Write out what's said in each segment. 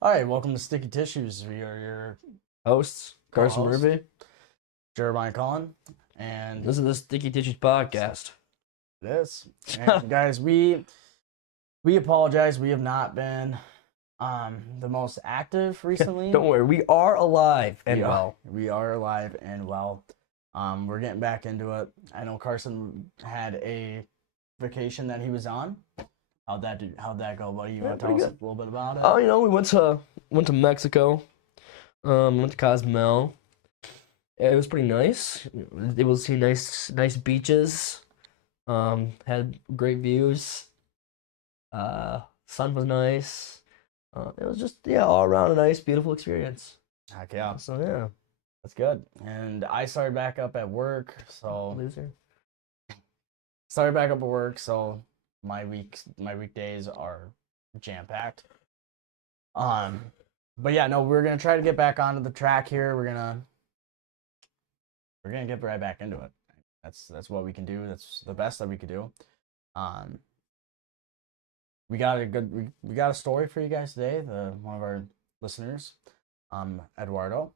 All right, welcome to Sticky Tissues. We are your Hosts, Carson co-host, Murphy. Jeremiah Cullen, and This is the Sticky Tissues podcast. it is. And guys, we apologize. We have not been the most active recently. Don't worry, we are alive and well. We are alive and well. We're getting back into it. I know Carson had a vacation that he was on. How'd that go, buddy? You want to tell us a little bit about it? Oh, we went to Mexico. Went to Cozumel. It was pretty nice. It was see nice beaches. Had great views. Sun was nice. It was just all around a nice, beautiful experience. Heck yeah. So yeah. That's good. And I started back up at work, so Loser. my weekdays are jam packed. But yeah, no, we're gonna try to get back onto the track here. We're gonna get right back into it. That's what we can do. That's the best that we could do. We got a story for you guys today. One of our listeners, Eduardo.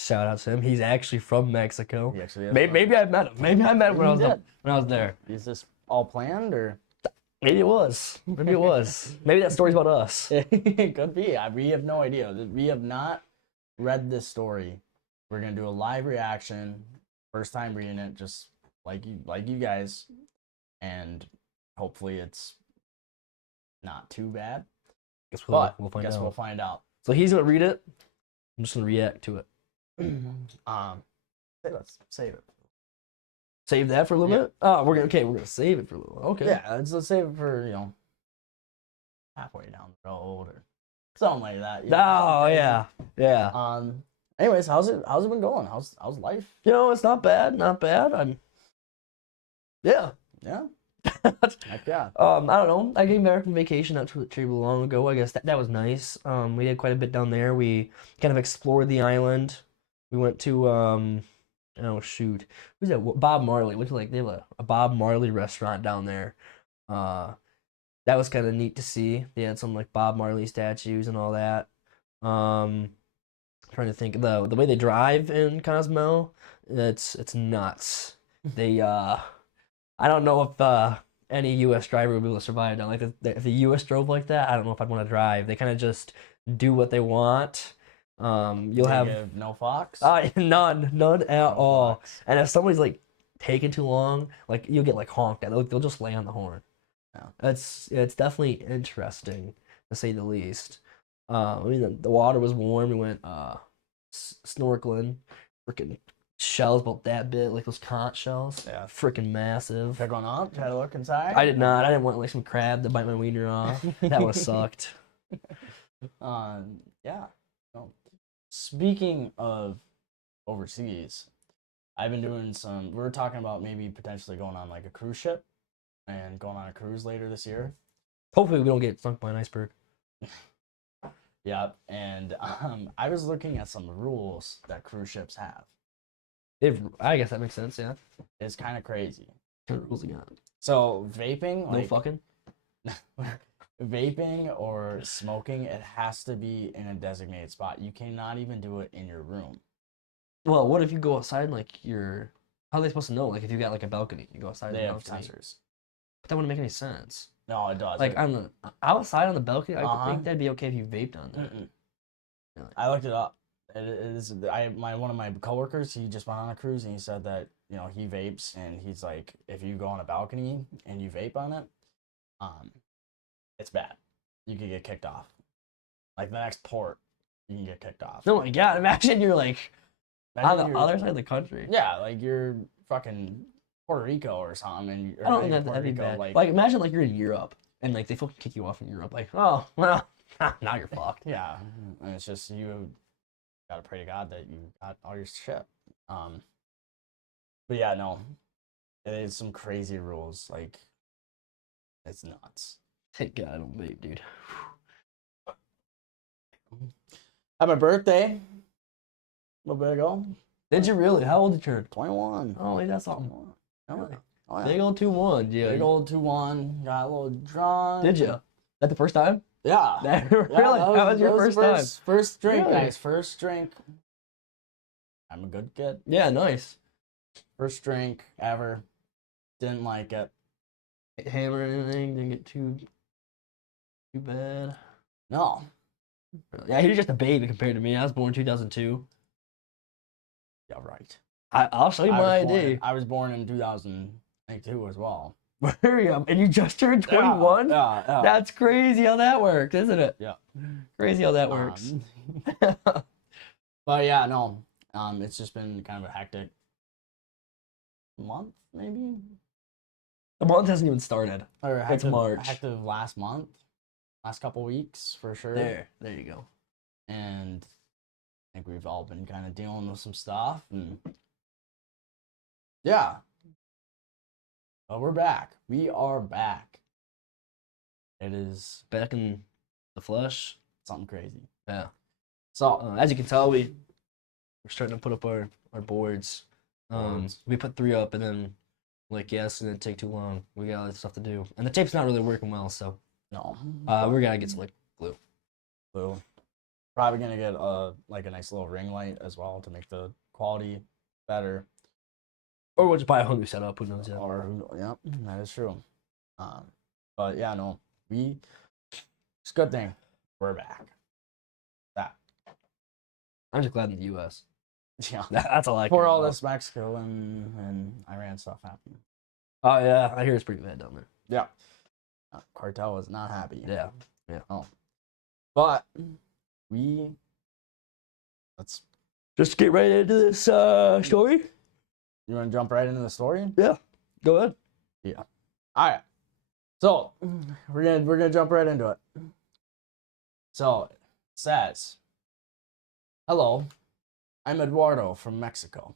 Shout out to him. He's actually from Mexico. He actually is Maybe I met him. Maybe I met him when Maybe you I was there. Is this all planned or? Maybe it was. Maybe it was. Maybe that story's about us. It could be. We have no idea. We have not read this story. We're gonna do a live reaction, first time reading it, just like you guys, and hopefully it's not too bad. We'll find out. So he's gonna read it. I'm just gonna react to it. Let's save it. Save that for a little bit. Oh, we're gonna save it for a little. Okay. Yeah, let's save it for halfway down the road or something like that. Oh yeah. Anyways, how's it been going? How's life? It's not bad. Not bad. Yeah. Yeah. Heck yeah. I don't know. I came back from vacation not too long ago. I guess that was nice. We did quite a bit down there. We kind of explored the island. We went to oh shoot, who's that? Bob Marley. Went to they have a Bob Marley restaurant down there. That was kind of neat to see. They had some Bob Marley statues and all that. Trying to think the way they drive in Cozumel, it's nuts. They I don't know if any U.S. driver would be able to survive down if the U.S. drove like that. I don't know if I'd want to drive. They kind of just do what they want. You'll have no fox. None at all. Fox. And if somebody's taking too long, you'll get honked at. They'll just lay on the horn. Yeah. It's definitely interesting to say the least. I mean the water was warm. We went snorkeling. Freaking shells about that big, those conch shells. Yeah. Freaking massive. Try going up. Try to look inside. I did not. I didn't want some crab to bite my wiener off. That would have sucked. Yeah. No. Speaking of overseas, I've been doing some. We're talking about maybe potentially going on a cruise ship and going on a cruise later this year. Hopefully we don't get sunk by an iceberg. Yeah, and I was looking at some rules that cruise ships have. I guess that makes sense. Yeah. It's kind of crazy. What rules again? So vaping, No fucking. vaping or smoking, it has to be in a designated spot. You cannot even do it in your room. Well, what if you go outside how are they supposed to know? If you got a balcony, you go outside They the have balcony. sensors. But that wouldn't make any sense. No, it does. Outside on the balcony, I Uh-huh. think that'd be okay if you vaped on there. Really? I looked it up. It is. One of my coworkers. He just went on a cruise and he said that he vapes and he's like, if you go on a balcony and you vape on it, it's bad. You could get kicked off. The next port, you can get kicked off. Oh my god! Imagine you're on the other side of the country. Yeah, you're fucking Puerto Rico or something, and I don't think that'd be bad. Imagine you're in Europe and they fucking kick you off in Europe. Oh well, now you're fucked. Yeah, and it's just you gotta pray to God that you got all your shit. But yeah, no, it is some crazy rules. It's nuts. Thank God I don't vape, dude. Had my birthday a little bit ago. Did you really? How old did you turn? 21. Oh, that's something. Oh, Really? oh, yeah. Big old 2-1, yeah. Big old 2-1. Got a little drunk. Did you? That the first time? Yeah. Really? That was your the first time? First drink, Really? guys. First drink. I'm a good kid. Yeah, nice. First drink ever. Didn't like it. Hammer or anything? Didn't get too bad. No. Yeah, he was just a baby compared to me. I was born 2002. Yeah, right. I'll show you my ID. I was born in 2002 as well. Where you? And you just turned 21? Yeah. That's crazy how that works, isn't it? Yeah. Crazy how that works. But yeah, no. It's just been kind of a hectic month, maybe. The month hasn't even started. Or It's March. Hectic last month, last couple weeks for sure. There you go. And I think we've all been kind of dealing with some stuff, and yeah. But we're back. We are back. It is Back in the flesh. something crazy. Yeah. So As you can tell, we're starting to put up our boards. Boards. We put 3 up and then yes, and it take too long. We got other stuff to do, and the tape's not really working well, so no, we're gonna get some glue. blue. Probably gonna get a nice little ring light as well to make the quality better. Or we'll just buy a whole new setup. Who knows? Yeah. Or yeah, that is true. But yeah, no, it's a good thing we're back. That I'm just glad in the U.S. yeah. That's all I. Before care all about. this Mexico and Iran stuff happened. Oh yeah, I hear it's pretty bad down there. Yeah, cartel was not happy. Yeah. Oh, but let's Just get right into this story. You want to jump right into the story? Yeah, go ahead. Yeah. All right. So we're gonna jump right into it. So it says, "Hello, I'm Eduardo from Mexico."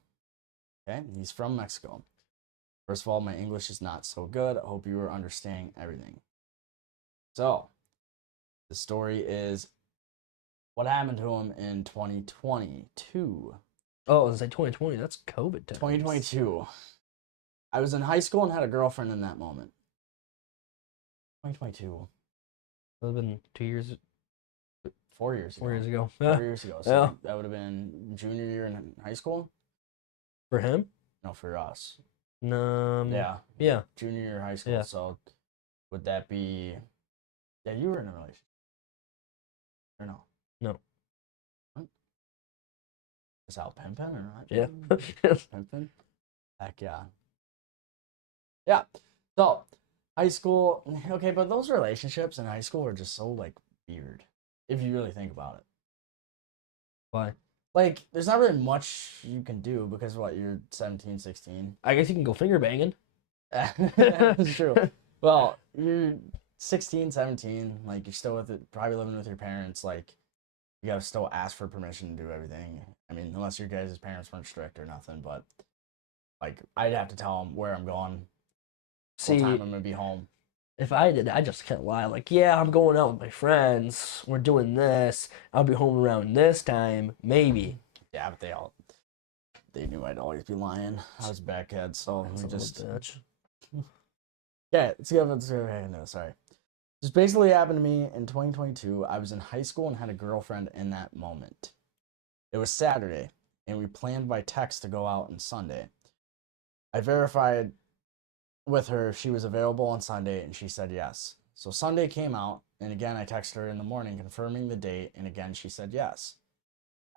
Okay, he's from Mexico. First of all, my English is not so good. I hope you are understanding everything. So the story is what happened to him in 2022. Oh, it's like 2020. That's COVID times. 2022. I was in high school and had a girlfriend in that moment. 2022. That would have been 2 years. 4 years ago. 4 years ago. 4 Yeah. years ago. So Yeah. that would have been junior year in high school? For him? No, for us. Yeah. Junior year high school. Yeah. So would that be... Yeah, you were in a relationship. Or no? No. What? Is Al pimpin' or not? Yeah. Pimpin'? Heck yeah. Yeah. So, high school... Okay, but those relationships in high school are just so, weird. If you really think about it. Why? There's not really much you can do because, you're 17, 16. I guess you can go finger banging. That's true. Well, you're 16, 17, you're still probably living with your parents, you gotta still ask for permission to do everything. I mean, unless your guys' parents weren't strict or nothing, but, I'd have to tell them where I'm going, See, what time I'm gonna be home. if I did, I just can't lie. Yeah, I'm going out with my friends. We're doing this. I'll be home around this time, maybe. Yeah, but they knew I'd always be lying. I was a bad kid, so we just... Bitch. Yeah, let's go ahead and sorry. This basically happened to me in 2022. I was in high school and had a girlfriend in that moment. It was Saturday, and we planned by text to go out on Sunday. I verified with her if she was available on Sunday, and she said yes. So Sunday came out, and again I texted her in the morning confirming the date, and again she said yes.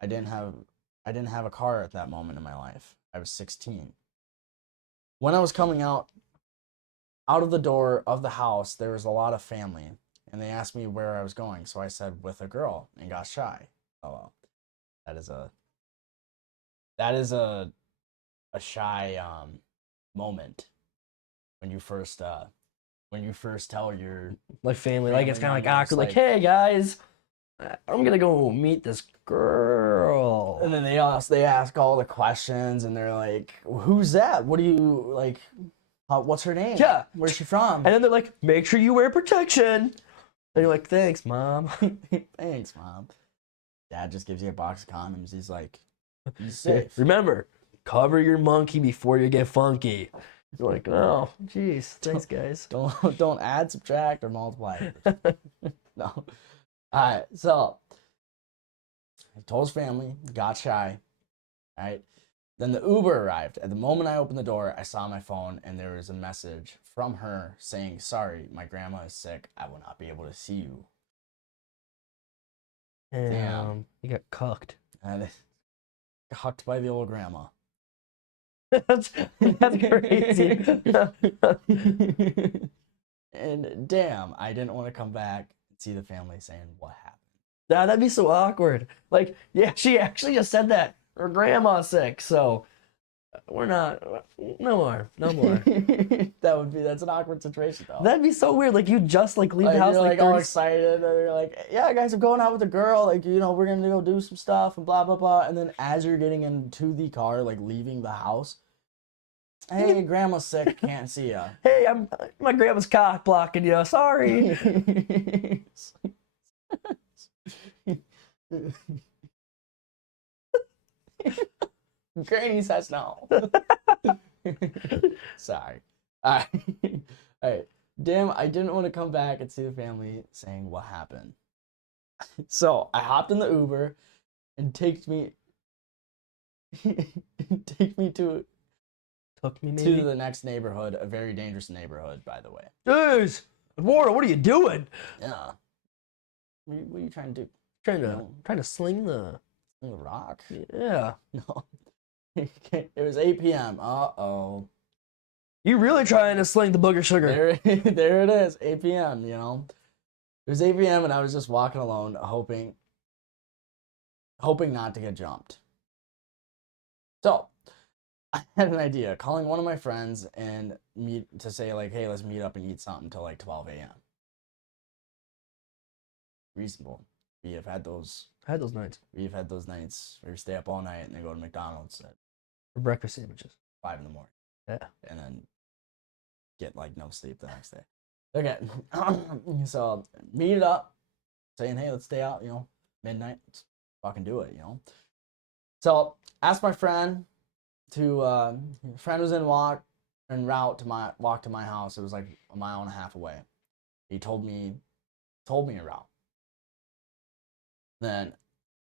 I didn't have a car at that moment in my life. I was 16. When I was coming out of the door of the house, there was a lot of family, and they asked me where I was going, so I said with a girl and got shy. Oh well, that is a shy moment when you first tell your Family. It's kind of Family awkward. members, Hey guys, I'm gonna go meet this girl. and then they ask all the questions, and they're like, "Who's that? What do you what's her name? Yeah. Where's she from?" And then they're like, make sure you wear protection. And you're like, thanks, mom. Thanks, Mom. Dad just gives you a box of condoms. He's like, "Be safe." Remember, cover your monkey before you get funky. You're like, oh, jeez, thanks, guys. Don't add, subtract, or multiply. Alright, so he told his family, got shy. Alright. Then the Uber arrived. At the moment I opened the door, I saw my phone and there was a message from her saying, "Sorry, my grandma is sick. I will not be able to see you." Damn. You got cucked. And hucked by the old grandma. That's crazy. And damn, I didn't want to come back and see the family saying what happened. That'd be so awkward. Like, yeah, she actually just said that her grandma's sick, so we're not. No more. No more. That's an awkward situation though. That'd be so weird. Like, you just like leave Like, the house you're like all 30 excited, and you're like, "Yeah, guys, I'm going out with a girl. Like, we're gonna go do some stuff and blah blah blah." And then as you're getting into the car, like leaving the house, "Hey, grandma's sick. Can't see ya." Hey, my grandma's cock blocking you. Sorry. Granny says no. Sorry. Alright. Alright. Damn, I didn't want to come back and see the family saying what happened. So I hopped in the Uber and takes me to Took me maybe. the next neighborhood, a very dangerous neighborhood, by the way. Jeez, Eduardo, what are you doing? Yeah. What are you trying to do? Trying to sling the The rock? yeah. No. It was 8 p.m. Uh-oh. You really trying to sling the booger sugar? There it is, 8 p.m., It was 8 p.m. and I was just walking alone, hoping not to get jumped. So, I had an idea, calling one of my friends and to say like, "Hey, let's meet up and eat something till like 12 a.m." Reasonable. We have had those nights. We've had those nights where we stay up all night and then go to McDonald's at For breakfast sandwiches. 5 in the morning. Yeah. And then get like no sleep the next day. Okay. So meet it up, saying, "Hey, let's stay out, midnight. Let's fucking do it, So asked my friend to friend was en route to my house. It was like a mile and a half away. He told me a route. Then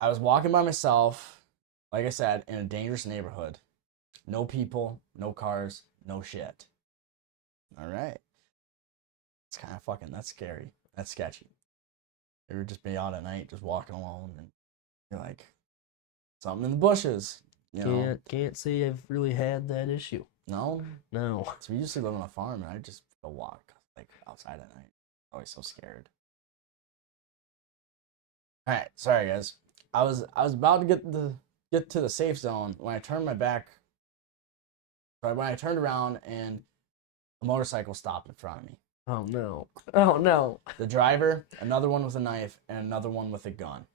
I was walking by myself, like I said, in a dangerous neighborhood. No people, no cars, no shit. All right. It's kind of that's scary. That's sketchy. You would just be out at night, just walking alone, and you're like, something in the bushes, Can't say I've really had that issue. No? No. So we used to live on a farm, and I just go walk, like, outside at night. Always so scared. All right, sorry guys. I was about to get to the safe zone when I turned my back. When I turned around and a motorcycle stopped in front of me. Oh no. Oh no. The driver, another one with a knife, and another one with a gun.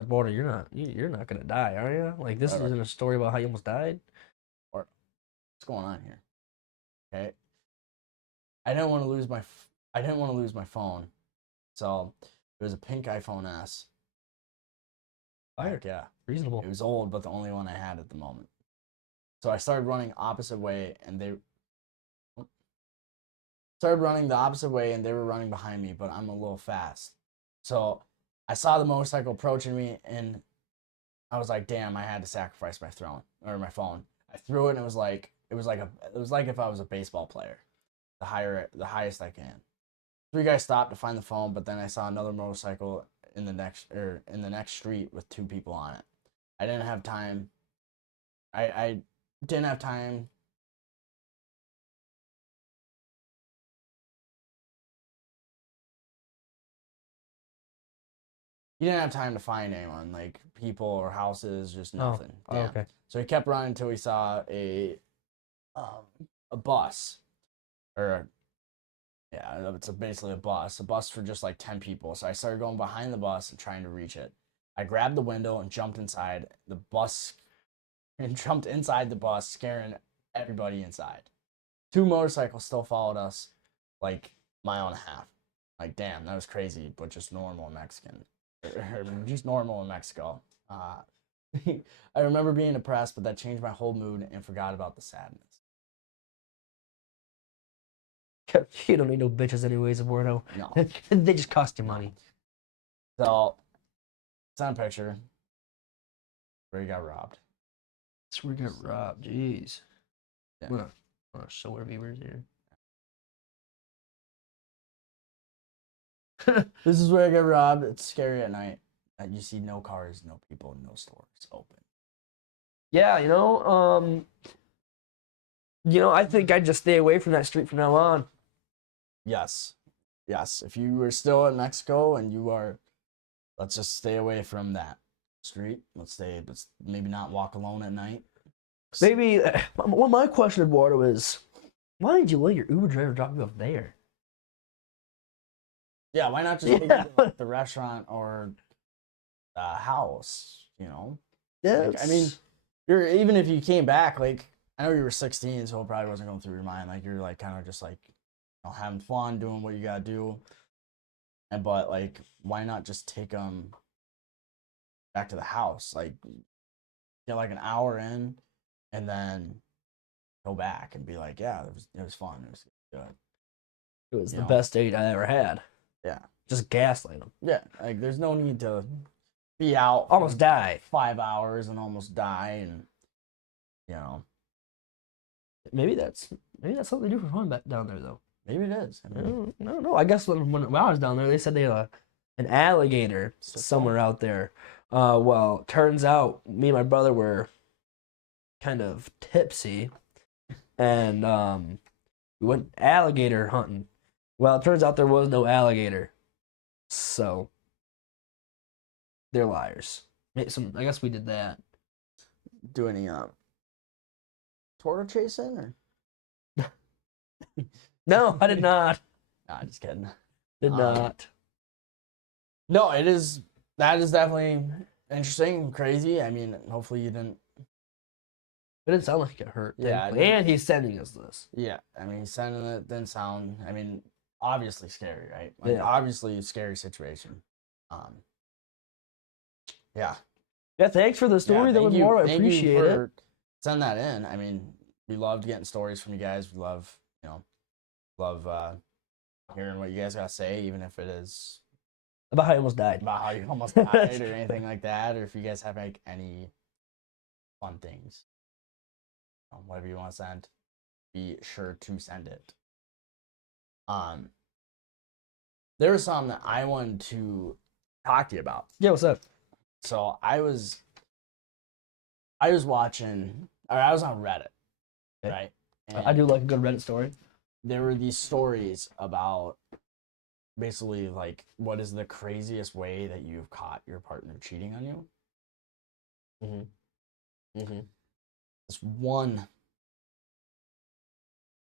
Border, you're not gonna die, are you? Like, this isn't a story about how you almost died. Or what's going on here? Okay. I didn't want to lose my phone, so it was a pink iPhone S. Fire. Yeah. Reasonable. It was old, but the only one I had at the moment. So I started running opposite way, and they started running the opposite way, and they were running behind me, but I'm a little fast. So I saw the motorcycle approaching me, and I was like, "Damn!" I had to sacrifice my phone. I threw it, and it was like if I was a baseball player, the highest I can. 3 guys stopped to find the phone, but then I saw another motorcycle in the next street with 2 people on it. I didn't have time. I didn't have time. He didn't have time to find anyone, like people or houses, just nothing. Oh, okay. So he kept running until he saw a bus, it's basically a bus for just like 10 people. So I started going behind the bus and trying to reach it. I grabbed the window and jumped inside the bus, scaring everybody inside. 2 motorcycles still followed us, like mile and a half. Like, damn, that was crazy, but just normal Mexican. Just normal in Mexico. I remember being depressed, but that changed my whole mood and forgot about the sadness. You don't need no bitches anyways, Eduardo. No. They just cost you money. So, send a picture where he got robbed. That's where we got robbed. Jeez. Yeah. I'm gonna show our viewers here. This is where I got robbed. It's scary at night. You see no cars, no people, no stores open. Yeah, I think I'd just stay away from that street from now on. Yes. Yes. If you were still in Mexico and you are, let's just stay away from that street. Let's maybe not walk alone at night. Maybe, well, my question, Eduardo, is why did you let your Uber driver drop you off there? Yeah, why not just take Yeah. it to like, the restaurant or the house, Yeah, Like, I mean, even if you came back, like, I know you were 16, so it probably wasn't going through your mind. Like, you're, like, kind of just, like, having fun, doing what you gotta do. But, like, why not just take them back to the house? Like, get, like, an hour in and then go back and be like, yeah, it was fun. It was good. it was the know. best date I ever had. Yeah. Just gaslight him. Yeah, like, there's no need to be out Almost for die. 5 hours and almost die and, Maybe that's something to do for fun back down there, though. maybe it is. I mean, I don't know. I guess when I was down there, they said they had an alligator So somewhere out there. Well, turns out me and my brother were kind of tipsy, and we went alligator hunting. Well, it turns out there was no alligator, so they're liars. I guess we did that. do any tortoise chasing or No, I did not. nah, just kidding. Did Um, not. No, that is definitely interesting and crazy. I mean, hopefully you didn't. It didn't sound like he got hurt. Yeah, thankfully. And he's sending us this. Yeah, I mean, sending it didn't sound. I mean, obviously scary, right? Like, Yeah. obviously a scary situation. Yeah. Yeah, thanks for the story, though, Eduardo. I appreciate it. Send that in. I mean, we loved getting stories from you guys. We love, hearing what you guys got to say, even if it is About how he almost died. about how you almost died or anything like that, or if you guys have like any fun things, whatever you want to send, be sure to send it. There was something that I wanted to talk to you about. Yeah, what's up? So I was watching, or I was on Reddit, Okay. right? I do like a good Reddit story. There were these stories about basically like what is the craziest way that you've caught your partner cheating on you. This one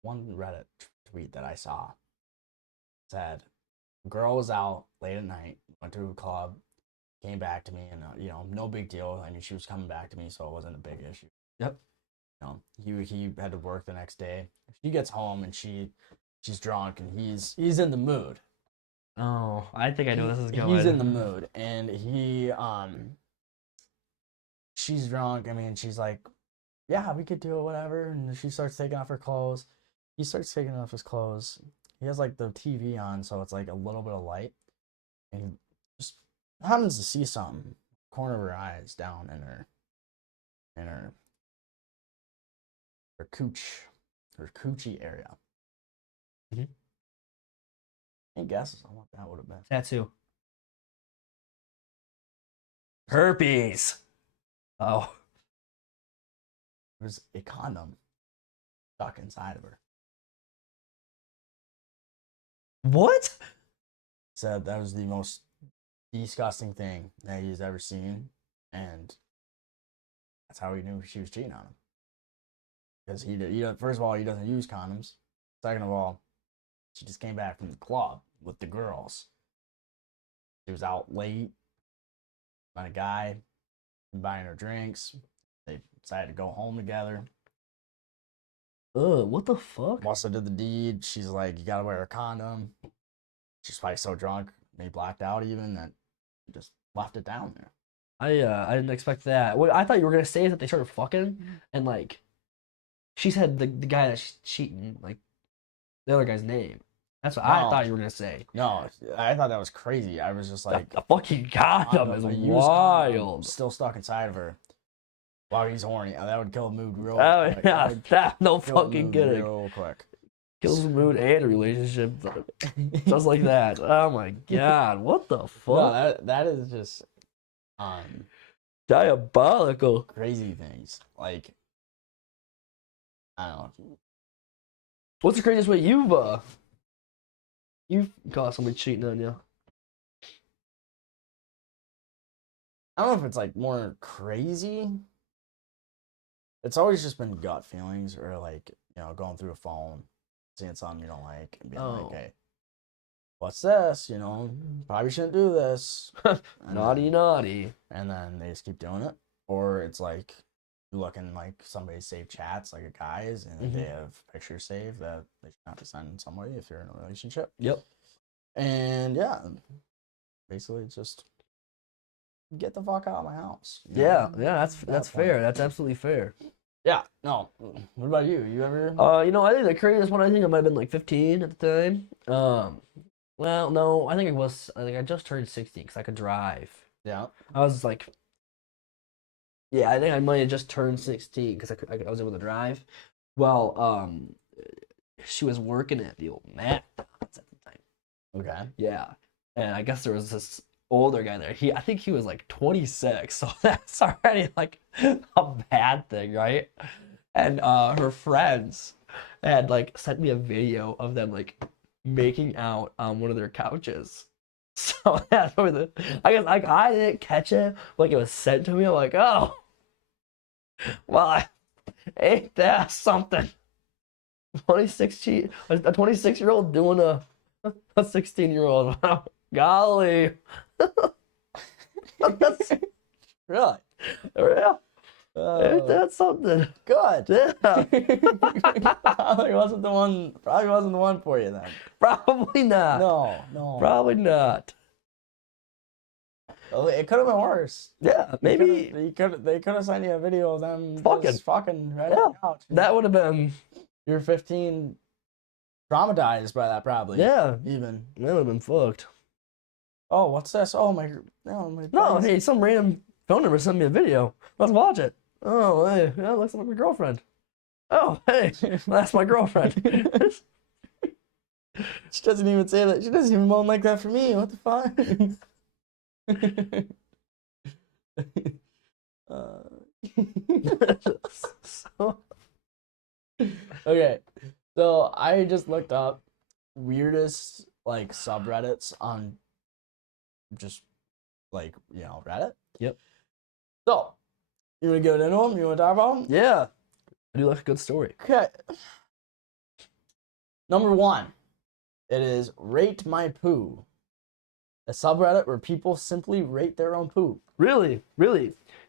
Reddit tweet that I saw said, girl was out late at night, went to a club, came back to me, and no big deal. I mean, she was coming back to me, so it wasn't a big issue. Yep. He had to work the next day. She gets home and she's drunk and he's in the mood. Oh, I think I know where this is going. He's in the mood and she's drunk. I mean, she's like, yeah, we could do it, whatever. And she starts taking off her clothes. He starts taking off his clothes. He has like the TV on, so it's like a little bit of light. And he just happens to see something corner of her eyes down in her coochie area. Any guesses on what that would have been? Tattoo. Herpes. Oh. It was a condom stuck inside of her. What? Said that was the most disgusting thing that he's ever seen, and that's how he knew she was cheating on him. Because first of all, he doesn't use condoms. Second of all, she just came back from the club with the girls. She was out late, met a guy, buying her drinks. They decided to go home together. What the fuck? Also did the deed. She's like, you gotta wear a condom. She's probably so drunk, maybe blacked out even, that she just left it down there. I didn't expect that. What I thought you were gonna say is that they started fucking and like she said the guy that she's cheating, like the other guy's name. That's what I No. thought you were gonna say. No, I thought that was crazy. I was just like, The fucking condom is a used condom wild. still stuck inside of her while he's horny. That would kill a mood real Oh quick. yeah, would that no kill a fucking mood kidding. real quick. Kills the mood and a relationship just like that. Oh my god, what the fuck? No, that is just Diabolical. crazy things. Like, I don't know. What's the craziest way you've caught somebody cheating on you? I don't know if it's like more crazy. It's always just been gut feelings or like, going through a phone, seeing something you don't like and being Oh. like, hey, what's this? Probably shouldn't do this. And Naughty, naughty. and then they just keep doing it. Or it's like you look in like somebody's saved chats, like a guy's, and they have pictures saved that they should not be sending somebody if you're in a relationship. Yep. And yeah, basically it's just get the fuck out of my house. Yeah, that's point. fair. That's absolutely fair. Yeah. No. What about you? You ever? I think the craziest one, I think I might have been like 15 at the time. Well, no, I think I just turned 16 because I could drive. Yeah. I was like, yeah, I think I might have just turned 16 because I was able to drive. Well, she was working at the old McDonald's at the time. Okay. Yeah, and I guess there was this older guy there. I think he was like 26, so that's already like a bad thing, right? And her friends had like sent me a video of them like making out on one of their couches. So that's probably I guess like I didn't catch it, like it was sent to me. I'm like, oh, well, ain't that something? A 26-year-old doing a 16-year-old. Golly. That's Really? real. Ain't that something? Good. Yeah. Probably wasn't the one. Probably wasn't the one for you then. Probably not. No. Probably not. Well, it could have been worse. Yeah, maybe they could have sent you a video of them Fucking. just fucking right Yeah. on the couch. that would have been. You're 15, traumatized by that probably. Yeah, Even. that would have been fucked. Oh, what's this? Oh my. My No, buddy's- hey, some random phone number sent me a video. Let's watch it. Oh, hey, that looks like my girlfriend. Oh, hey, that's my girlfriend. She doesn't even say that. She doesn't even moan like that for me. What the fuck? So, Okay, so I just looked up weirdest like subreddits on just like Reddit. Yep. So you want to get into them? You want to talk about them? yeah, I do like a good story. Okay. Number 1, it is Rate My Poo, a subreddit where people simply rate their own poo. Really,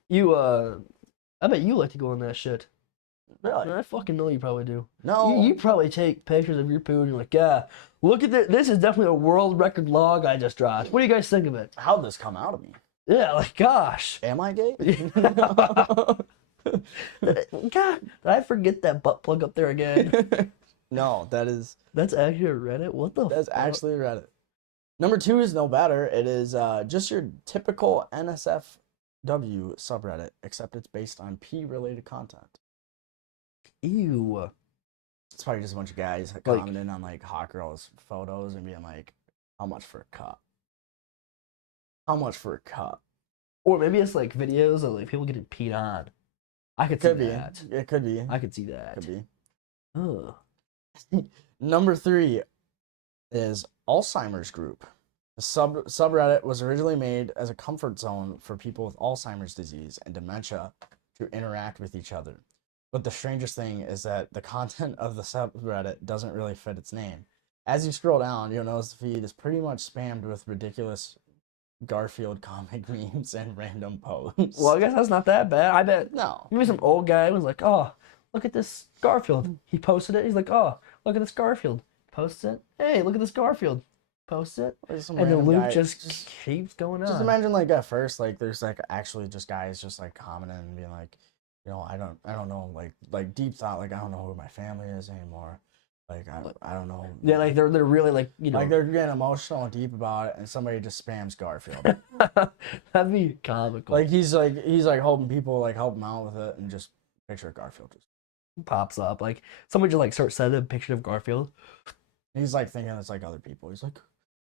you I bet you like to go on that shit. Really? I fucking know you probably do. No. You probably take pictures of your poo and you're like, yeah, look at this. This is definitely a world record log I just dropped. What do you guys think of it? How'd this come out of me? Yeah, like, gosh. Am I gay? God, did I forget that butt plug up there again? No, that's That's actually a Reddit? What the fuck? actually Reddit. Number 2 is no better. It is just your typical NSFW subreddit, except it's based on P-related content. Ew. It's probably just a bunch of guys commenting on like hot girls' photos and being like, "How much for a cup? How much for a cup?" Or maybe it's like videos of like people getting peed on. I could see Could be. that. It could be. I could see that. Could be. Ugh. Number 3 is Alzheimer's group. The subreddit was originally made as a comfort zone for people with Alzheimer's disease and dementia to interact with each other. But the strangest thing is that the content of the subreddit doesn't really fit its name. As you scroll down, you'll notice the feed is pretty much spammed with ridiculous Garfield comic memes and random posts. Well, I guess that's not that bad. I bet No. maybe some old guy was like, oh, look at this Garfield. He posted it. He's like, oh, look at this Garfield. Posts it. Hey, look at this Garfield. Posts it. There's some And the random loop guy- just keeps going on. Just imagine like at first, like there's like actually just guys just like commenting and being like, I don't know, like deep thought, like I don't know who my family is anymore. Like I don't know. Yeah, like they're really like, you know, Like they're getting emotional and deep about it, and somebody just spams Garfield. that'd be comical. Like he's like hoping people like help him out with it, and just picture of Garfield. Pops up. Like somebody just like starts sending a picture of Garfield. He's like thinking it's like other people. He's like,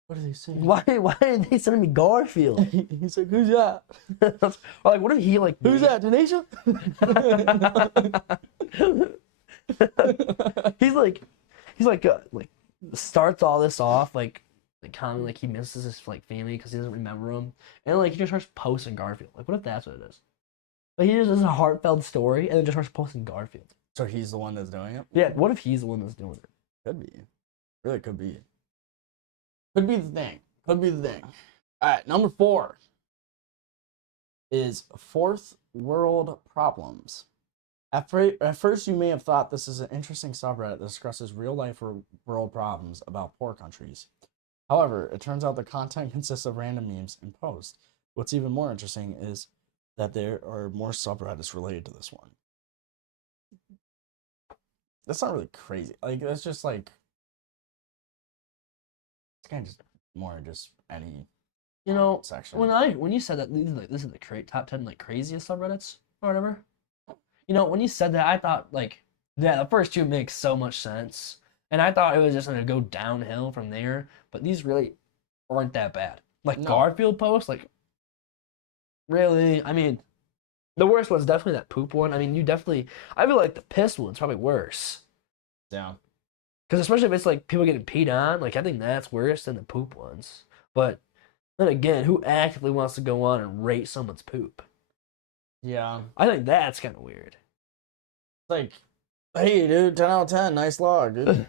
what are they saying? Why are they sending me Garfield? He's like, who's that? Or like what if he like Who's that, Denisha? he's like starts all this off like kind of like he misses his like family because he doesn't remember them, and like he just starts posting Garfield. Like what if that's what it is? Like he just does a heartfelt story and then just starts posting Garfield. So he's the one that's doing it? Yeah, what if he's the one that's doing it? Could be. Really could be. Could be the thing. Could be the thing. All right, number 4 is fourth world problems. At first, you may have thought this is an interesting subreddit that discusses real-life world problems about poor countries. However, it turns out the content consists of random memes and posts. What's even more interesting is that there are more subreddits related to this one. That's not really crazy. Like, that's just like... It's kind of just more just any You know, section. when you said that this is the top 10 like craziest subreddits or whatever. You know, when you said that, I thought like, yeah, the first 2 make so much sense, and I thought it was just gonna go downhill from there. But these really aren't that bad. Like No. Garfield post, like really, I mean, the worst one's definitely that poop one. I mean, I feel like the piss one's probably worse. Yeah. Because especially if it's like people getting peed on, like I think that's worse than the poop ones. But then again, who actively wants to go on and rate someone's poop? Yeah. I think that's kind of weird. It's like, hey, dude, 10 out of 10. Nice log, dude.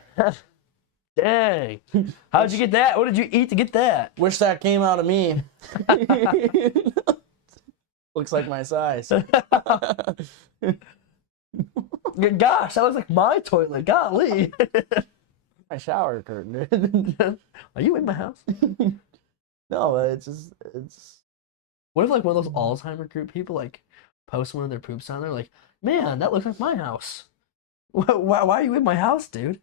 Dang. How'd you get that? What did you eat to get that? Wish that came out of me. Looks like my size. Gosh, that looks like my toilet. Golly. My shower curtain, dude. Are you in my house? No, it's. What if like one of those Alzheimer group people like post one of their poops on there like, man, that looks like my house. Why are you in my house, dude?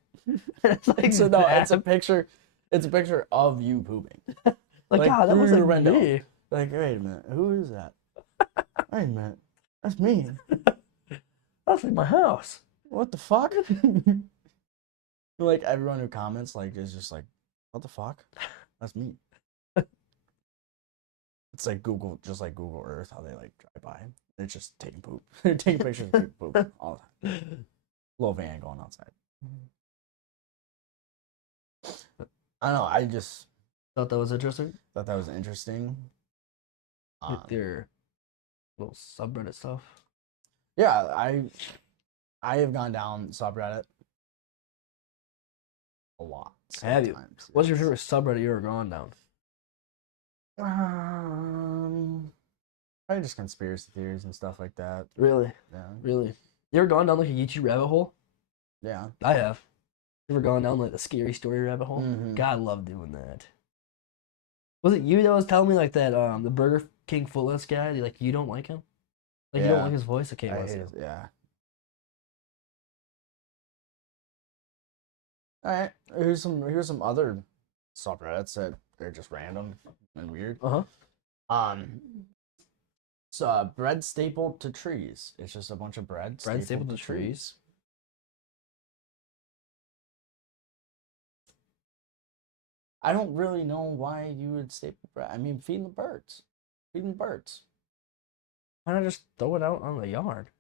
It's like So no, it's a picture. It's a picture of you pooping. like God, that through looks your like window. me. Like, wait a minute, who is that? Wait a minute, that's me. That's like my house. What the fuck? Like everyone who comments like is just like, what the fuck? That's me. It's like Google, just like Google Earth, how they like drive by. They're just taking poop. They're taking pictures of people poop all the time. Little van going outside. I don't know. I just Thought that was interesting. thought that was interesting. With their little subreddit stuff. Yeah, I have gone down subreddit a lot. Have you? sometimes, What's your yes. favorite subreddit you ever gone down? Probably just conspiracy theories and stuff like that. Really? Yeah, Really? You ever gone down like a YouTube rabbit hole? yeah. I have. You ever gone down like the scary story rabbit hole? Mhm. God, I love doing that. Was it you that was telling me like that the Burger King Footless guy? Like you don't like him? Like you don't Yeah. like his voice? Okay, I was hate it? it, yeah. All right. Here's some other subreddits that are just random and weird. Uh-huh. So bread stapled to trees. It's just a bunch of bread. Bread stapled to trees. I don't really know why you would staple bread. I mean, feeding the birds. Feeding the birds. Why not just throw it out on the yard?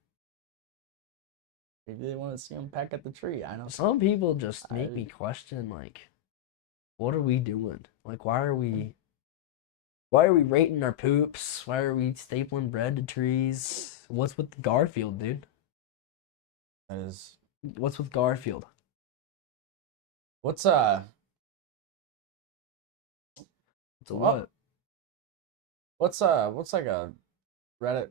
Maybe they want to see them peck at the tree. I know. Some people just make me I- question like, what are we doing? Like, why are we rating our poops? Why are we stapling bread to trees? What's with Garfield, dude? That is. What's with Garfield? What's It's a Well, what? what's like a Reddit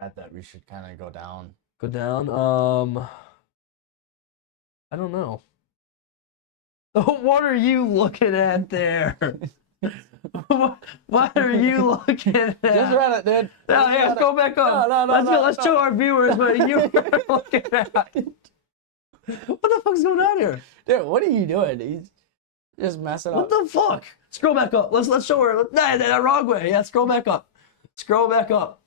at that we should kind of go down? Go down. I don't know. What are you looking at there? What are you looking at? Just Reddit, dude. No, Just yeah, Reddit. go back up. No, Let's no, show our viewers what you were looking at. What the fuck's going on here? Dude, what are you doing? He's just messing What up. the fuck? Scroll back up. Let's show her. Nah, wrong way. Yeah, scroll back up. Scroll back up.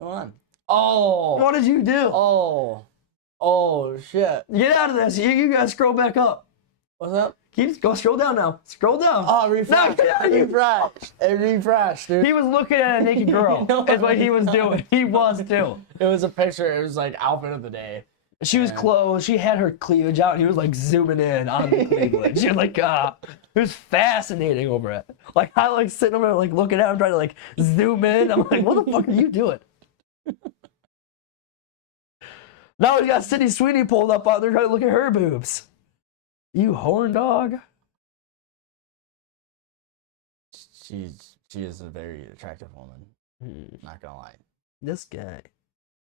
Come on. Oh. What did you do? Oh. Oh, shit. Get out of this. You gotta scroll back up. What's up? Go scroll down now. Scroll down. Oh, refresh. No, yeah, you- refresh. It refreshed, dude. He was looking at a naked girl. No, Is what he was doing. He was too. It was a picture. It was like outfit of the day. She was clothed. She had her cleavage out. And he was like zooming in on the cleavage. She was like, it was fascinating over it. Like I like sitting over there, like looking at him, trying to like zoom in. I'm like, what the fuck are you doing? Now we got Sydney Sweeney pulled up out there trying to look at her boobs. You horn dog. She is a very attractive woman. Not gonna lie. This guy.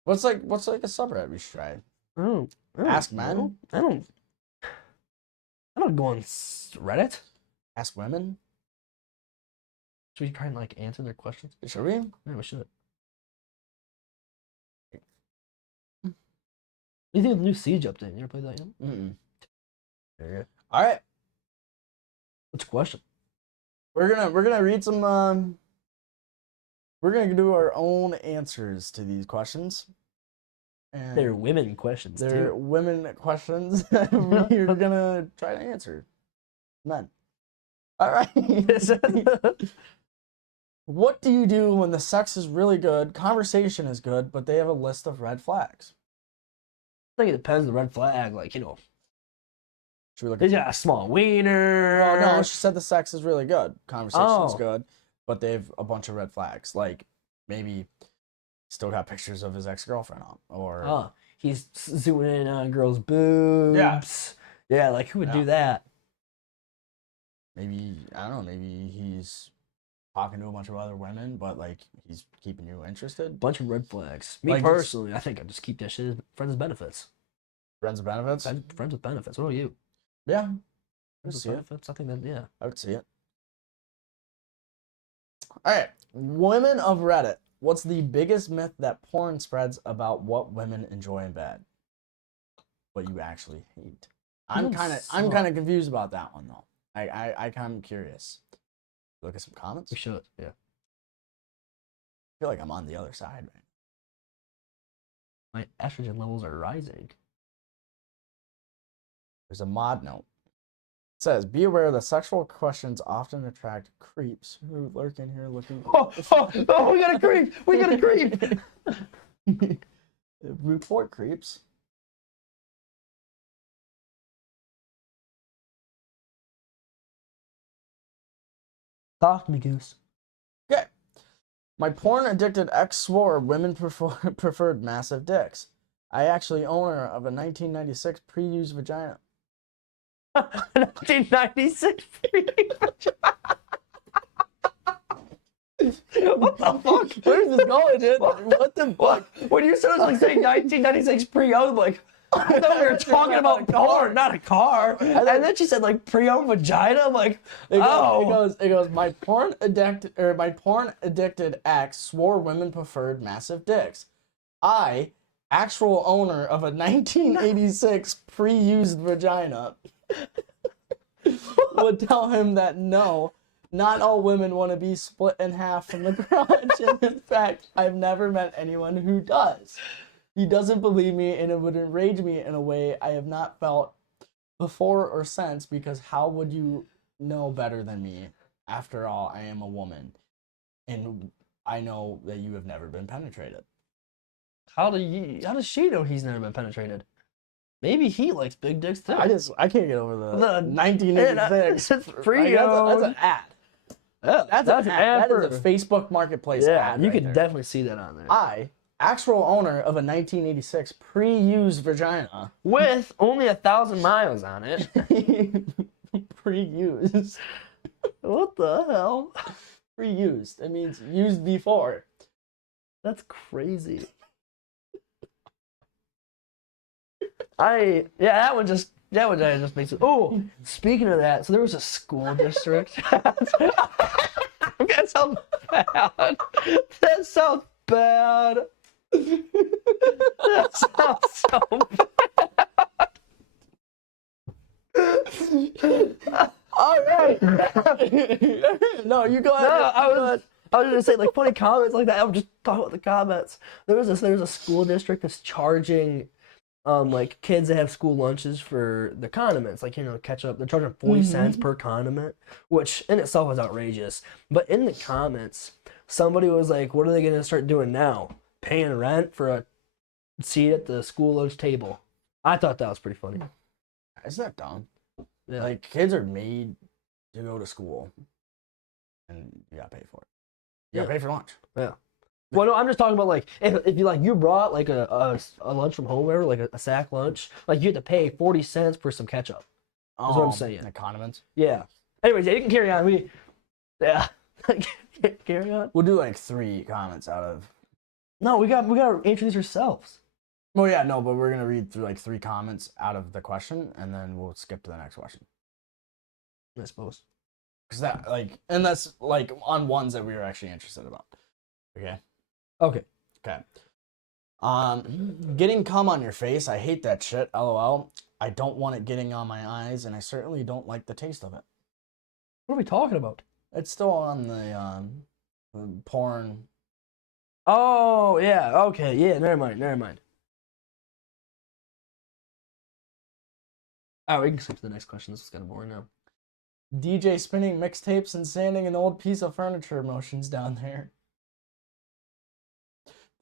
What's like a subreddit we should try? I don't Ask know. men? I don't go on Reddit. Ask women? Should we try and like answer their questions? Should we? Yeah, we should. What do you think of the new Siege update? You ever played that yet? Mm-mm. There you go. All right. What's the question? We're gonna read some. We're gonna do our own answers to these questions. And They're women questions they're too. women questions. We're gonna try to answer. Men. All right. What do you do when the sex is really good, conversation is good, but they have a list of red flags? I think it depends on the red flag. Like, Should we look he's at? got a small wiener. Oh no, she said the sex is really good, conversation is Oh. good, but they have a bunch of red flags. Like maybe still got pictures of his ex-girlfriend on, or Oh, he's zooming in on girls' boobs. Yeah, like who would do that? maybe I don't know. Maybe he's talking to a bunch of other women, but like he's keeping you interested. Bunch of red flags. Me Like, it's- personally, I think I just keep that shit as friends with benefits. Friends with benefits. Friends with benefits. What about you? Yeah, I Friends would with see it. benefits. I think that yeah. I would see it. All right, women of Reddit. What's the biggest myth that porn spreads about what women enjoy in bed? What you actually hate. I'm Women kind of confused about that one though. I kind of curious. Look at some comments. We should. Yeah. I feel like I'm on the other side, right? My estrogen levels are rising. There's a mod note. It says, be aware that sexual questions often attract creeps who lurk in here looking. Oh, we got a creep. We got a creep. Report creeps. Talk to me, Goose. Okay. My porn addicted ex swore women preferred massive dicks. I actually owner of a 1996 pre-used vagina. 1996. What the fuck? Where's this going, dude? What the fuck? When you started like saying 1996 pre, I was like, I thought we were talking about porn, not a car. And then she said like pre-owned vagina. I'm like, It goes. My porn addicted ex swore women preferred massive dicks. I, actual owner of a 1986 pre-used vagina, would tell him that no, not all women want to be split in half from the crotch. And in fact, I've never met anyone who does. He doesn't believe me, and it would enrage me in a way I have not felt before or since, because how would you know better than me? After all, I am a woman, and I know that you have never been penetrated. How does she know he's never been penetrated? Maybe he likes big dicks too. I can't get over the The- 1986. It's pre-owned. That's an ad. That's an ad. That is a Facebook Marketplace Yeah, ad. you right could there. definitely see that on there. I, actual owner of a 1986 pre-used vagina. With only 1,000 miles on it. Pre-used. What the hell? Pre-used. It means used before. That's crazy. That one just makes it. Oh, speaking of that, so there was a school district. That sounds bad. That sounds bad. That sounds so bad. All right. No, you go ahead. No, I was gonna say like funny comments like that. I'm just talking about the comments. There's a school district that's charging like kids that have school lunches for the condiments, like ketchup. They're charging 40 cents per condiment, which in itself is outrageous. But in the comments, somebody was like, "What are they gonna start doing now? Paying rent for a seat at the school lunch table?" I thought that was pretty funny. Isn't that dumb? Yeah. Like kids are made to go to school, and you gotta pay for it. You gotta pay for lunch. Yeah. Well, no, I'm just talking about like if you like you brought like a lunch from home, or whatever, like a sack lunch, like you had to pay 40 cents for some ketchup. That's what I'm saying. The condiments. Yeah. Anyways, yeah, you can carry on. Yeah. Carry on. We'll do like 3 comments out of. No, we got to answer these ourselves. Well, yeah, no, but we're gonna read through like 3 comments out of the question, and then we'll skip to the next question. I suppose. Cause that and that's like on ones that we were actually interested about. Okay. Okay. Okay. Getting cum on your face. I hate that shit. LOL. I don't want it getting on my eyes, and I certainly don't like the taste of it. What are we talking about? It's still on the porn. Oh yeah. Okay. Yeah. Never mind. Oh, we can skip to the next question. This is kind of boring now. DJ spinning mixtapes and sanding an old piece of furniture motions down there.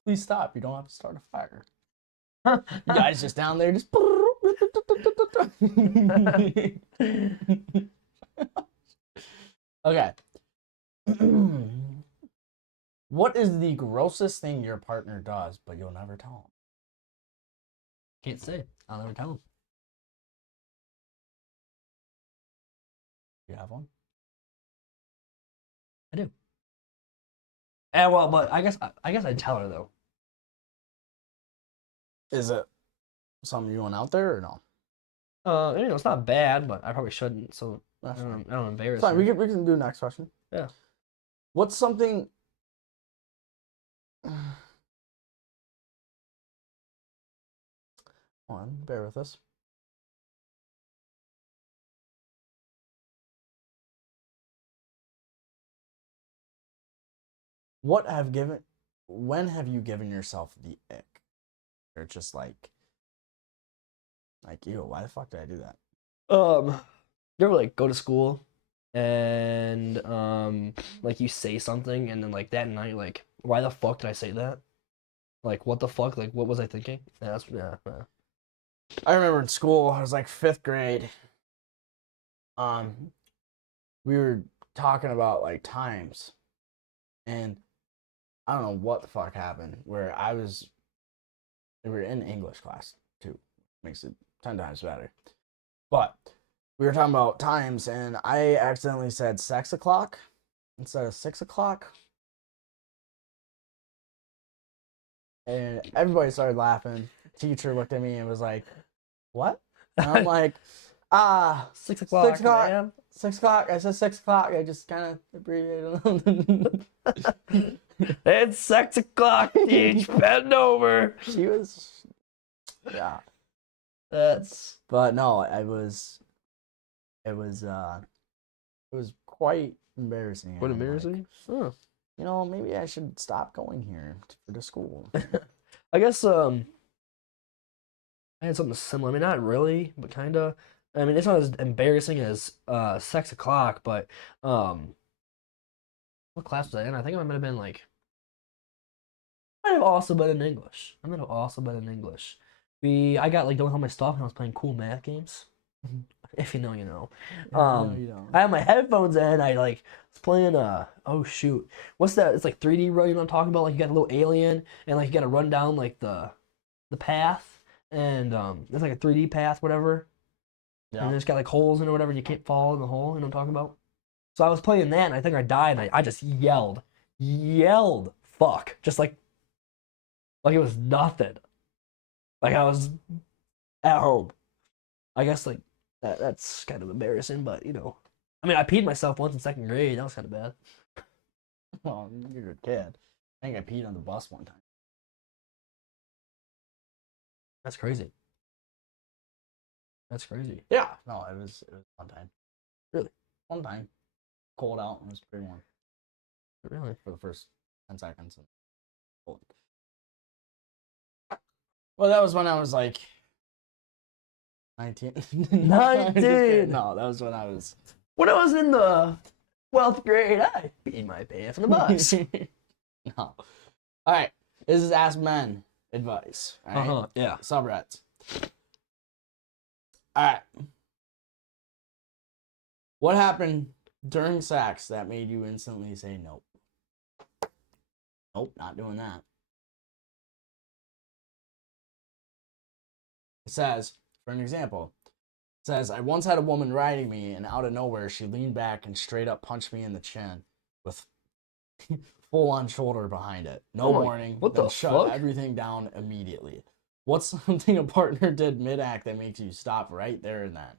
Please stop. You don't have to start a fire. You guys just down there just. Okay. What is the grossest thing your partner does, but you'll never tell him? Can't say. I'll never tell him. You have one? I do. And well, but I guess I'd tell her though. Is it something you want out there or no? It's not bad, but I probably shouldn't. So That's I fine. don't embarrass Fine, her. we can do next question. Yeah. What's something? Hold on, bear with us. When have you given yourself the ick? Or just like, ew, why the fuck did I do that? You ever like go to school and like you say something and then like that night you're like, why the fuck did I say that? Like what the fuck? Like what was I thinking? Yeah. I remember in school, I was like 5th grade. We were talking about like times, and I don't know what the fuck happened. We were in English class too, makes it 10 times better. But we were talking about times, and I accidentally said 6 o'clock instead of 6 o'clock. And everybody started laughing. Teacher looked at me and was like, "What?" And I'm like, 6 o'clock. 6 o'clock. Man. 6 o'clock. I said 6 o'clock. I just kind of abbreviated. It's 6 o'clock. Teach, bend over. She was, yeah. That's But no, it was quite embarrassing. what And I'm like, embarrassing. Maybe I should stop going here to school. I guess I had something similar. I mean, not really, but kind of. I mean, it's not as embarrassing as 6 o'clock, but what class was I in? I think I might have been like. Might have also been in English. I got like done with all my stuff and I was playing cool math games. If you know, you know. No, you don't. I had my headphones in. I like was playing oh shoot, what's that? It's like 3D run. You know what I'm talking about? Like you got a little alien and like you got to run down like the path and it's like a 3D path, whatever. Yeah. And it's got like holes in it or whatever, and you can't fall in the hole. You know what I'm talking about? So I was playing that, and I think I died, and I just yelled, fuck, just like it was nothing. Like I was at home. I guess like that's kind of embarrassing, but I mean, I peed myself once in 2nd grade. That was kind of bad. Well, you're a kid. I think I peed on the bus one time. That's crazy. That's crazy. Yeah, no, it was a fun time. Really? Fun time. Cold out and it was pretty warm Really? for the first 10 seconds. And cold. Well, that was when I was like 19. 19. No, that was when I was. When I was in the 12th grade, I peed my pants on the bus. No. All right. This is Ask Men advice. All right. Yeah. Subrats. All right. What happened during sex that made you instantly say nope? Nope, not doing that. It says, for an example, it says, I once had a woman riding me, and out of nowhere, she leaned back and straight up punched me in the chin with full on shoulder behind it. No warning. What then the shut fuck? everything down immediately. What's something a partner did mid-act that makes you stop right there and then?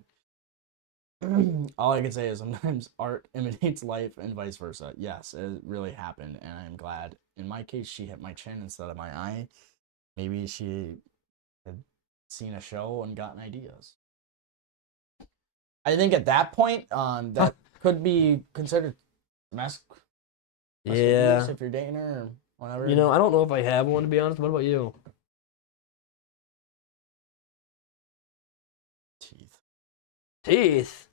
All I can say is sometimes art imitates life and vice versa. Yes, it really happened, and I'm glad. In my case, she hit my chin instead of my eye. Maybe she had seen a show and gotten ideas. I think at that point, that could be considered domestic Yeah. abuse if you're dating her or whatever. You know, I don't know if I have one, to be honest. What about you? Teeth.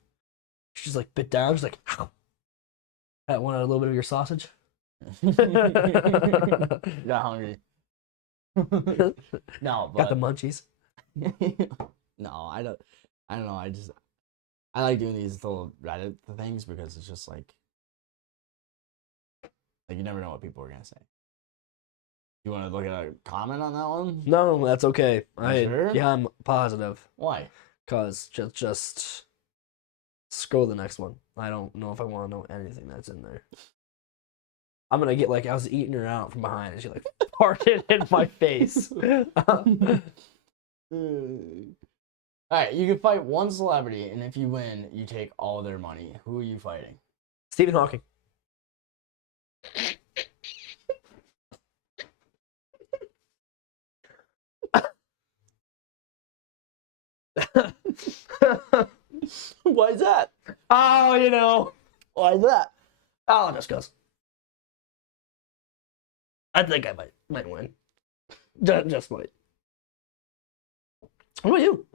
She's like bit down. She's like, ow. That one, a little bit of your sausage. Got hungry. No, Got the but munchies. no, I don't know. I like doing these little Reddit things because it's just like you never know what people are gonna say. You want to look at a comment on that one? No, that's okay. Sure? Yeah, I'm positive. Why? Cause just scroll the next one. I don't know if I want to know anything that's in there. I'm gonna get like I was eating her out from behind, and she like farted in my face. All right, you can fight one celebrity, and if you win, you take all their money. Who are you fighting? Stephen Hawking. Why is that? Oh, you know. Why is that? Oh, just goes. I think I might win. Just might. What about you?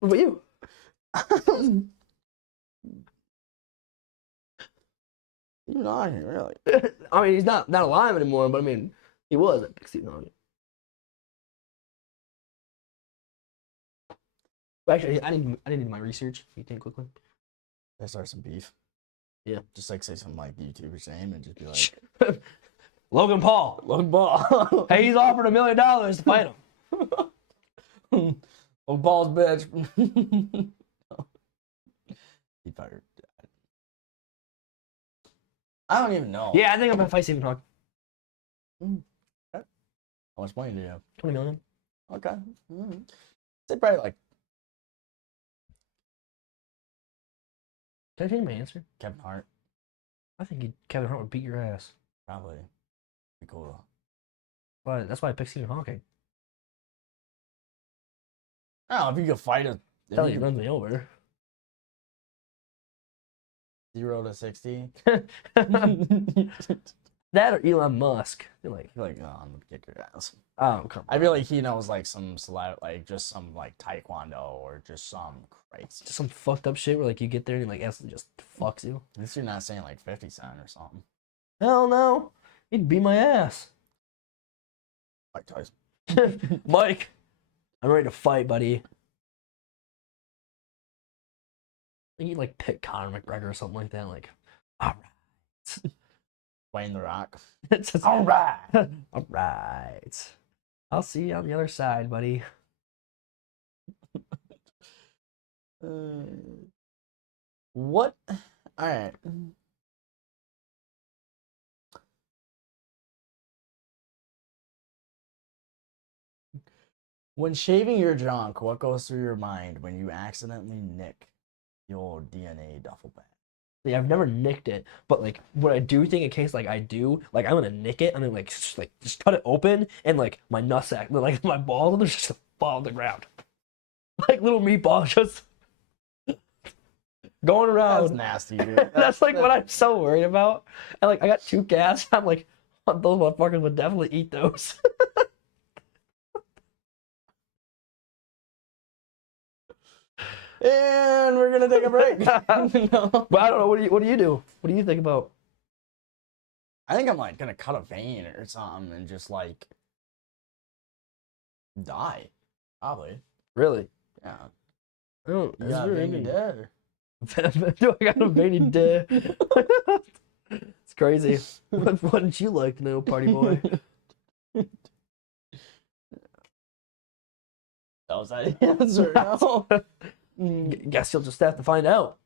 What about you? You're not here, really. I mean, he's not alive anymore, but I mean, he was at Stephen Hawking. Actually, I didn't do my research. You think quickly? Let's start some beef. Yeah. Just like say some like YouTuber's name and just be like Logan Paul. Logan Paul. Hey, he's offered $1 million to fight him. Logan Paul's bitch. He fired. I don't even know. Yeah, I think I'm gonna fight Stephen Hawking. How much money do you have? 20 million. Okay. Say probably like Can I change my answer? Kevin Hart. I think Kevin Hart would beat your ass. Probably. Be cool though. But that's why I picked Stephen Hawking. I don't know if you could fight a Tell you runs me over. 0 to 60. That or Elon Musk. I feel like oh, I'm gonna kick your ass. Oh, come on. I feel like he knows like some just some like taekwondo or just some crazy. Just some fucked up shit where like you get there and like absolutely just fucks you. At least you're not saying like 50 Cent or something. Hell no. He'd beat my ass. Mike Tyson. Mike, I'm ready to fight, buddy. I think he'd like pick Conor McGregor or something like that. Like, all right. Wayne the Rock. It's just, All right. all right. I'll see you on the other side, buddy. What? All right. When shaving your junk, what goes through your mind when you accidentally nick the old DNA duffel bag? Yeah, I've never nicked it, but like what I do think in case like I do, like I'm gonna nick it and then like just cut it open and like my nutsack, like my balls, they're just fall on the ground, like little meatballs just going That's around. nasty, dude. That's like what I'm so worried about. And like I got 2 cats. I'm like, those motherfuckers would definitely eat those. And we're gonna take a break. No. But I don't know. What do you do? What do you think about? I think I'm like gonna cut a vein or something and just like die. Probably. Really? Yeah. I don't. You got a veiny dead. Do I got a veiny dick? It's crazy. What did you like to know, party boy? That was that answer. No. Guess you'll just have to find out.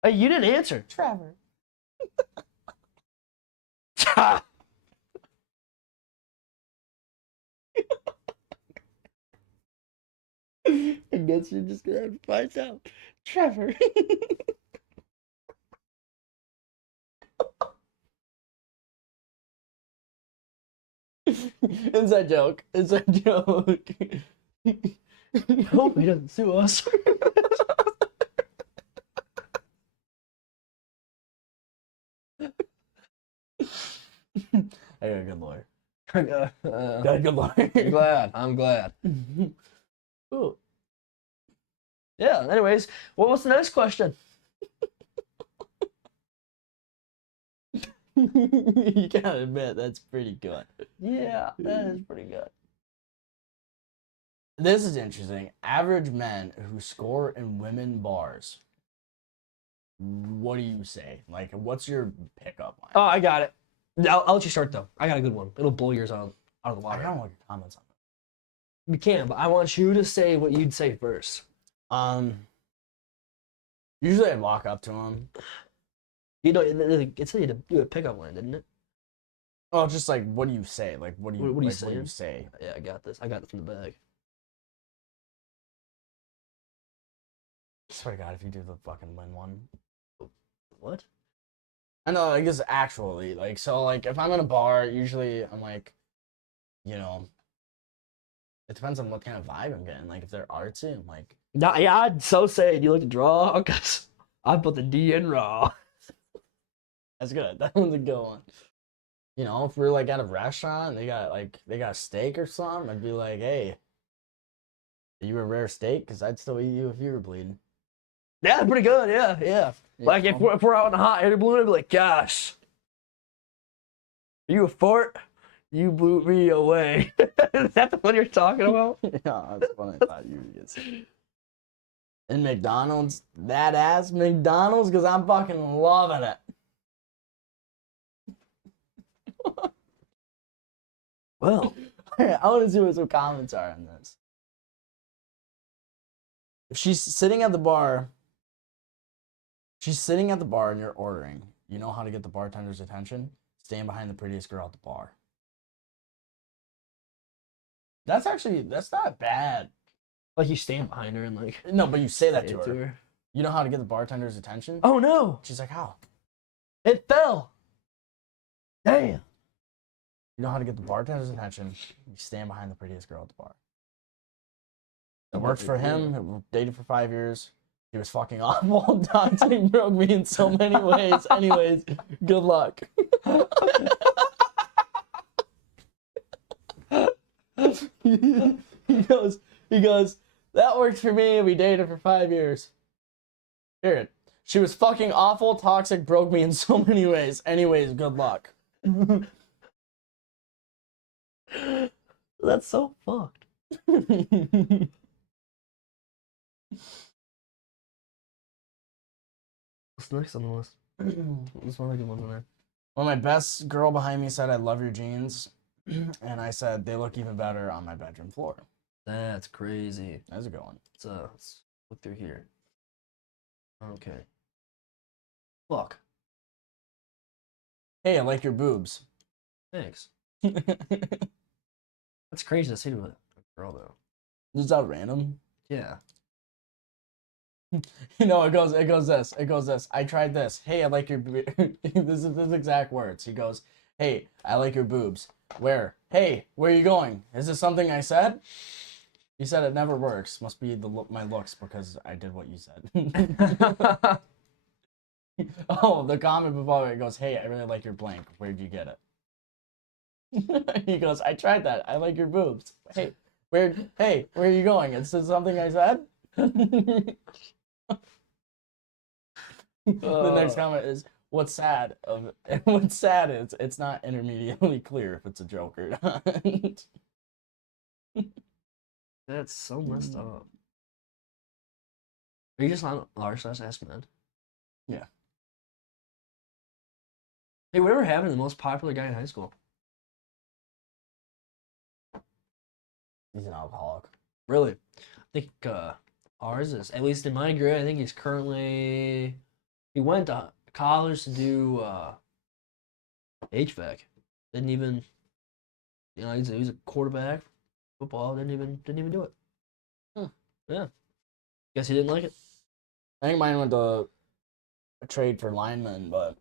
Hey, you didn't answer. Trevor. I guess you're just gonna have to find out. Trevor. Inside joke. Inside joke. I hope he doesn't sue us. I got a good lawyer. Got Got a good lawyer. I'm glad. I'm glad. Ooh. Yeah. Anyways, what was the next question? You gotta admit that's pretty good. Yeah, that is pretty good. This is interesting. Average men who score in women bars. What do you say? Like, what's your pickup line? Oh, I got it. I'll let you start though. I got a good one. It'll blow yours out of the I water. don't want your comments on We can, but I want you to say what you'd say first. that. Usually I'd walk up to him. You know, it said you had to do a pickup line, didn't it? Oh, just like, what do you say? Like, what do you, What do you like, what do you say? Yeah, I got this. I got it from the bag. Swear to God, if you do the fucking win one. What? I know, I guess actually, like, so, like, if I'm in a bar, usually I'm like, you know, it depends on what kind of vibe I'm getting. Like, if they're artsy, I'm like, Nah, yeah, I'd so say, do you like to draw? Because I put the D in raw. that's good. That one's a good one. You know, if we're like at a restaurant and they got steak or something, I'd be like, hey, are you a rare steak? Because I'd still eat you if you were bleeding. Yeah, pretty good. Yeah, yeah. Like if we're out in a hot air balloon, I'd be like, gosh, are you a fart? You blew me away. Is that the one you're talking about? Yeah, that's what I thought you were gonna say. And McDonald's, that ass McDonald's, because I'm fucking loving it. Well, I want to see what some comments are on this. If she's sitting at the bar, and you're ordering. You know how to get the bartender's attention? Stand behind the prettiest girl at the bar. That's not bad. like you stand behind her and like No, but you say that say to it her. You know how to get the bartender's attention? Oh no! She's like, how? It fell. Damn. You know how to get the bartender's attention? You stand behind the prettiest girl at the bar. It worked for him. It dated for 5 years. He was fucking awful. Dante broke me in so many ways. Anyways, good luck. he goes, that worked for me. We dated for 5 years. Hear it. She was fucking awful, toxic, broke me in so many ways. Anyways, good luck. That's so fucked. What's next on the list? There's one good one in there. Well, my best girl behind me said, I love your jeans. And I said, they look even better on my bedroom floor. That's crazy. That's a good one. Let's look through here. Okay. Fuck. Hey, I like your boobs. Thanks. That's crazy to say to a girl though. Is that random? Yeah. It goes this. I tried this. Hey, I like your this is his exact words. He goes, "Hey, I like your boobs." Where? Hey, where are you going? Is this something I said? He said it never works. Must be my looks because I did what you said. Oh, the comment below it goes, "Hey, I really like your blank. Where'd you get it?" He goes, "I tried that. I like your boobs." Hey, where are you going? Is this something I said? The next comment is, what's sad is it's not intermediately clear if it's a joke or not. That's so messed up. Are you just on r/askman? Yeah. Hey, whatever happened to the most popular guy in high school? He's an alcoholic. Really? I think ours is, at least in my grade, I think he's currently, he went to college to do HVAC. Didn't even, he's a quarterback, football, didn't even do it. Huh. Yeah. Guess he didn't like it. I think mine went to a trade for lineman, but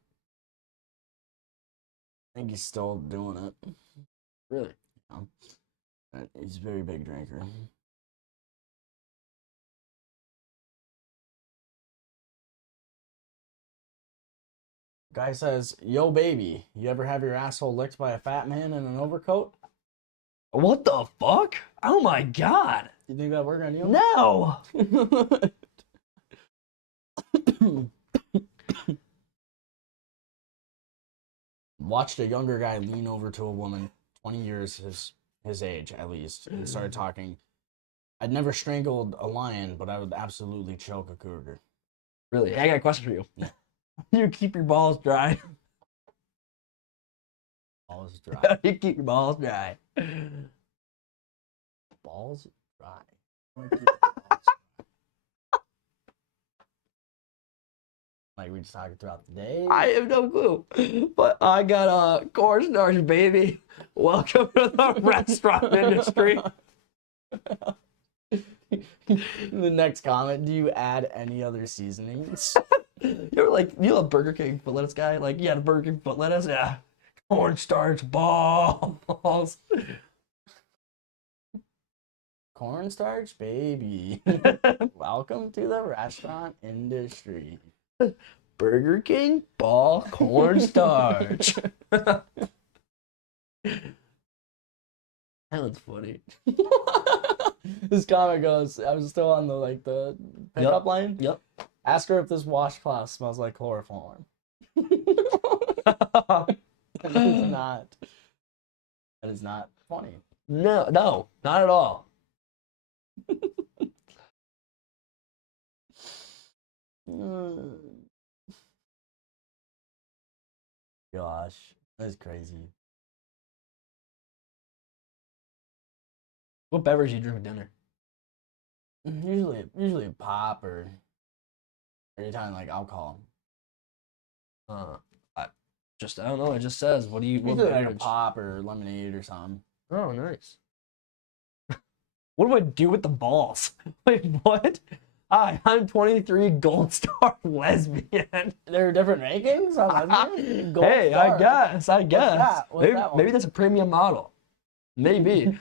I think he's still doing it. Really? He's a very big drinker. Guy says, "Yo, baby, you ever have your asshole licked by a fat man in an overcoat?" What the fuck? Oh my god. You think that work on you? No. Watched a younger guy lean over to a woman 20 years his age at least and started talking. "I'd never strangled a lion, but I would absolutely choke a cougar." Really? Hey, I got a question for you. Yeah. You keep your balls dry. Balls dry. You keep your balls dry. Balls dry. Like we just talking throughout the day. I have no clue, but I got cornstarch, baby. Welcome to the restaurant industry. The next comment: do you add any other seasonings? You're like, you love Burger King foot lettuce guy? Like, yeah, the Burger King foot lettuce, yeah. Cornstarch balls. Cornstarch, baby. Welcome to the restaurant industry. Burger King ball cornstarch. That's funny. This comment goes, I was still on the pickup line. Yep. Ask her if this washcloth smells like chloroform. That is not funny. No, not at all. Gosh, that's crazy. What beverage do you drink with dinner? Usually pop or any time like alcohol. I don't know. It just says, what Usually like a beverage? pop or lemonade or something. Oh, nice. What do I do with the balls? Wait, what? Hi, I'm 23, gold star lesbian. There are different rankings on lesbian? Gold Hey, star. I guess. What's that one? Maybe that's a premium model. Maybe.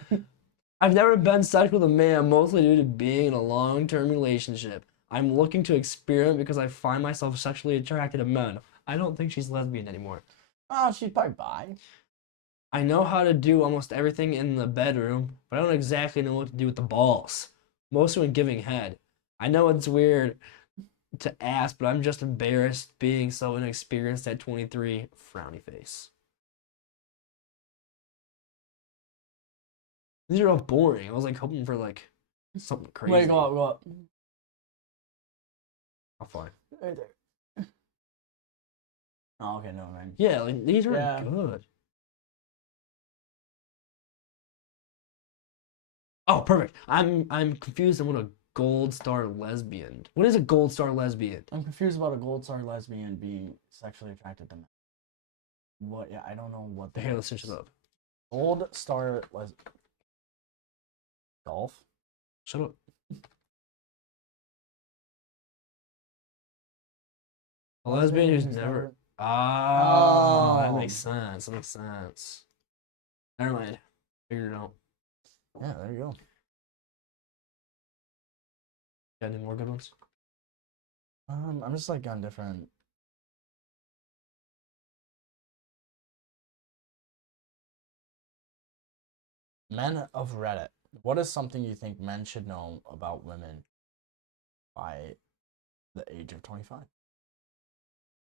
I've never been sexual with a man, mostly due to being in a long-term relationship. I'm looking to experiment because I find myself sexually attracted to men. I don't think she's lesbian anymore. Oh, she's probably bi. I know how to do almost everything in the bedroom, but I don't exactly know what to do with the balls. Mostly when giving head. I know it's weird to ask, but I'm just embarrassed being so inexperienced at 23. Frowny face. These are all boring. I was like hoping for like something crazy. Wait, go up. How far? Right there. Oh, okay, no, man. Yeah, like these are Yeah. good. Oh, perfect. I'm confused on what a gold star lesbian. What is a gold star lesbian? I'm confused about a gold star lesbian being sexually attracted to men. What? Yeah, I don't know what. Here, let's search it up. Gold star golf. Shut up. A lesbian who's never. Oh, that makes Oh. sense. That makes sense. Never mind. Figured it out. Yeah, there you go. Got any more good ones? I'm just like on different. Men of Reddit. What is something you think men should know about women by the age of 25?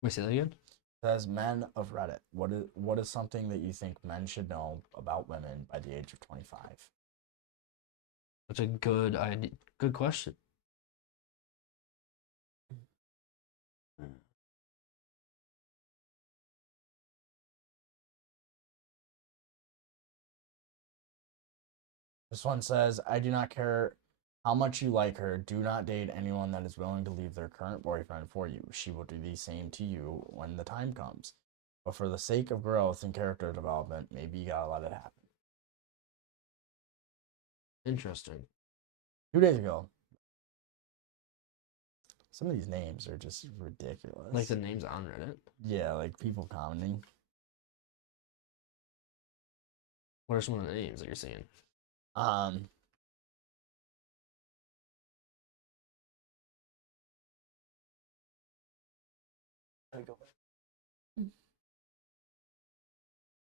Wait, say that again? Says men of Reddit. What is something that you think men should know about women by the age of 25? That's a good idea. Good question. This one says, I do not care how much you like her. Do not date anyone that is willing to leave their current boyfriend for you. She will do the same to you when the time comes. But for the sake of growth and character development, maybe you gotta let it happen. Interesting. 2 days ago. Some of these names are just ridiculous. Like the names on Reddit. Yeah, like people commenting. What are some of the names that you're seeing? Um,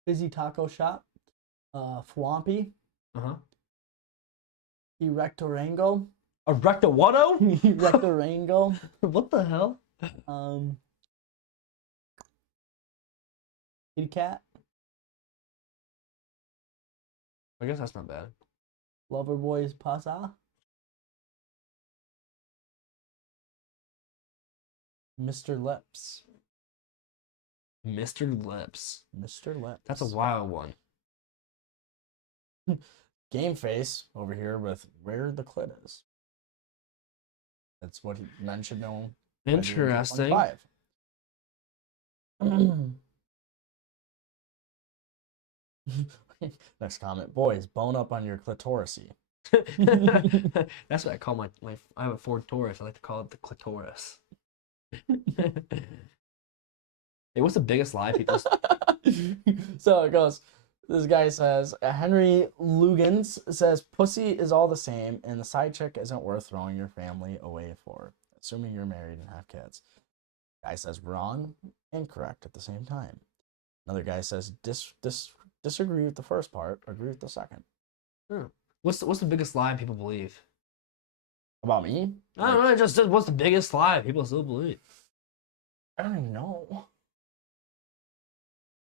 Busy Taco Shop, Fwampy, Uh-huh. Erectorango, A Rectawado? Erectorango, What the hell? Kitty Cat, I guess that's not bad. Loverboys Pasa, Mr. Lips, Mr. Lips. Mr. Lips. That's a wild one. Game Face over here with where the clit is. That's what men should know. by the age of Interesting. 25. Next comment. Boys, bone up on your clitorisy. That's what I call my I have a Ford Taurus. I like to call it the clitoris. Hey, what's the biggest lie people So it goes. This guy says, Henry Lugans says, pussy is all the same, and the side chick isn't worth throwing your family away for, assuming you're married and have kids. Guy says, wrong and correct at the same time. Another guy says, disagree with the first part, agree with the second. What's the biggest lie people believe? About me? I don't know, it just says what's the biggest lie people still believe. I don't even know.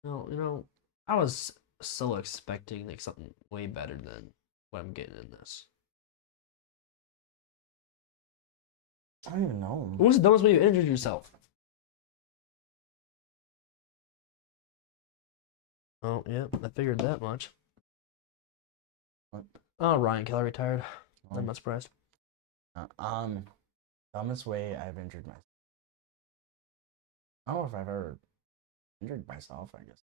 No, I was so expecting like something way better than what I'm getting in this. I don't even know. What was the dumbest way you injured yourself? Oh, yeah, I figured that much. What? Oh, Ryan Keller retired. I'm Um, not surprised. Dumbest way I've injured myself. I don't know if I've ever injured myself, I guess.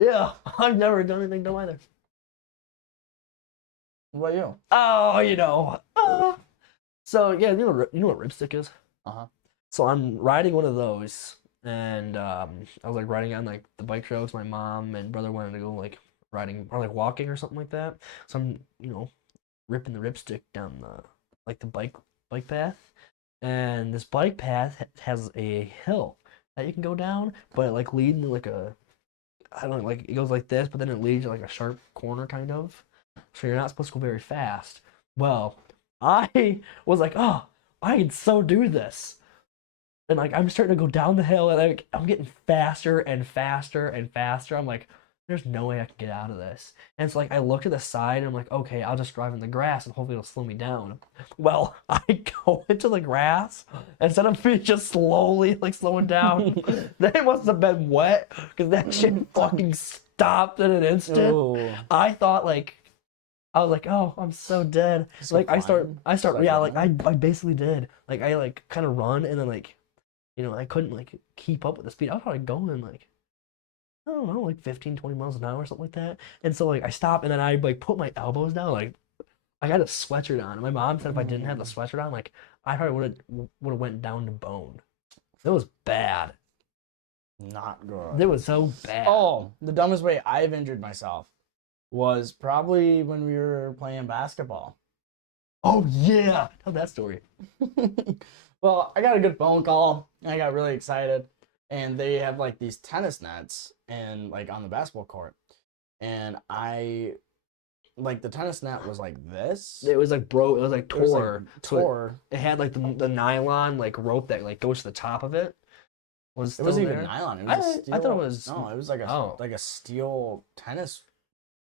Yeah, I've never done anything dumb either. What about you? Oh, So yeah, you know what ripstick is? Uh-huh. So I'm riding one of those, and I was like riding on like the bike trail 'cause my mom and brother wanted to go like riding or like walking or something like that. So I'm ripping the ripstick down the bike path, and this bike path has a hill that you can go down, but it like leads to like I don't know, like it goes like this, but then it leads to like a sharp corner kind of. So you're not supposed to go very fast. Well, I was like, oh, I can so do this. And like I'm starting to go down the hill and I'm getting faster and faster and faster. I'm like, there's no way I can get out of this. And so like I look to the side and I'm like, okay, I'll just drive in the grass and hopefully it'll slow me down. Well, I go into the grass instead of me just slowly like slowing down. They must have been wet because that shit fucking stopped in an instant. Ooh. I thought like I was like, oh, I'm so dead. So Like I start fun. yeah, like I basically did. Like I like kind of run and then like I couldn't like keep up with the speed. I was probably going like I don't know, like 15, 20 miles an hour or something like that. And so like I stopped and then I like put my elbows down like I had a sweatshirt on. My mom said if I didn't have the sweatshirt on, like I probably would have went down to bone. It was bad. Not good. It was so bad. Oh, the dumbest way I've injured myself was probably when we were playing basketball. Oh yeah, tell that story. Well, I got a good phone call. I got really excited, and they have like these tennis nets and like on the basketball court, and I like the tennis net was like this. It was like it was like It was, like, tore. tore. It had like the nylon like rope that like goes to the top of it. It wasn't even nylon. It was a steel. I thought it was. No, it was like a steel tennis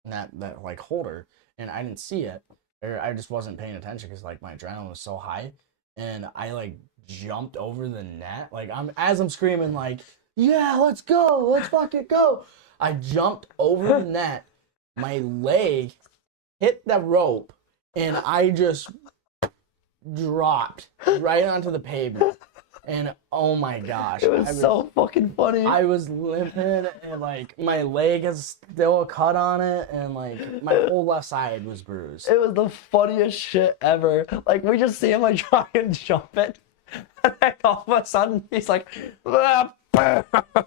net that like holder, and I didn't see it, or I just wasn't paying attention because like my adrenaline was so high, and I like jumped over the net. Like I'm screaming like, yeah, let's go, let's fucking go. I jumped over the net. My leg hit the rope, and I just dropped right onto the pavement. And oh my gosh, It was so fucking funny. I was limping, and like my leg has still a cut on it, and like my whole left side was bruised. It was the funniest shit ever. Like we just see him like try and jump it, and then all of a sudden he's like, And,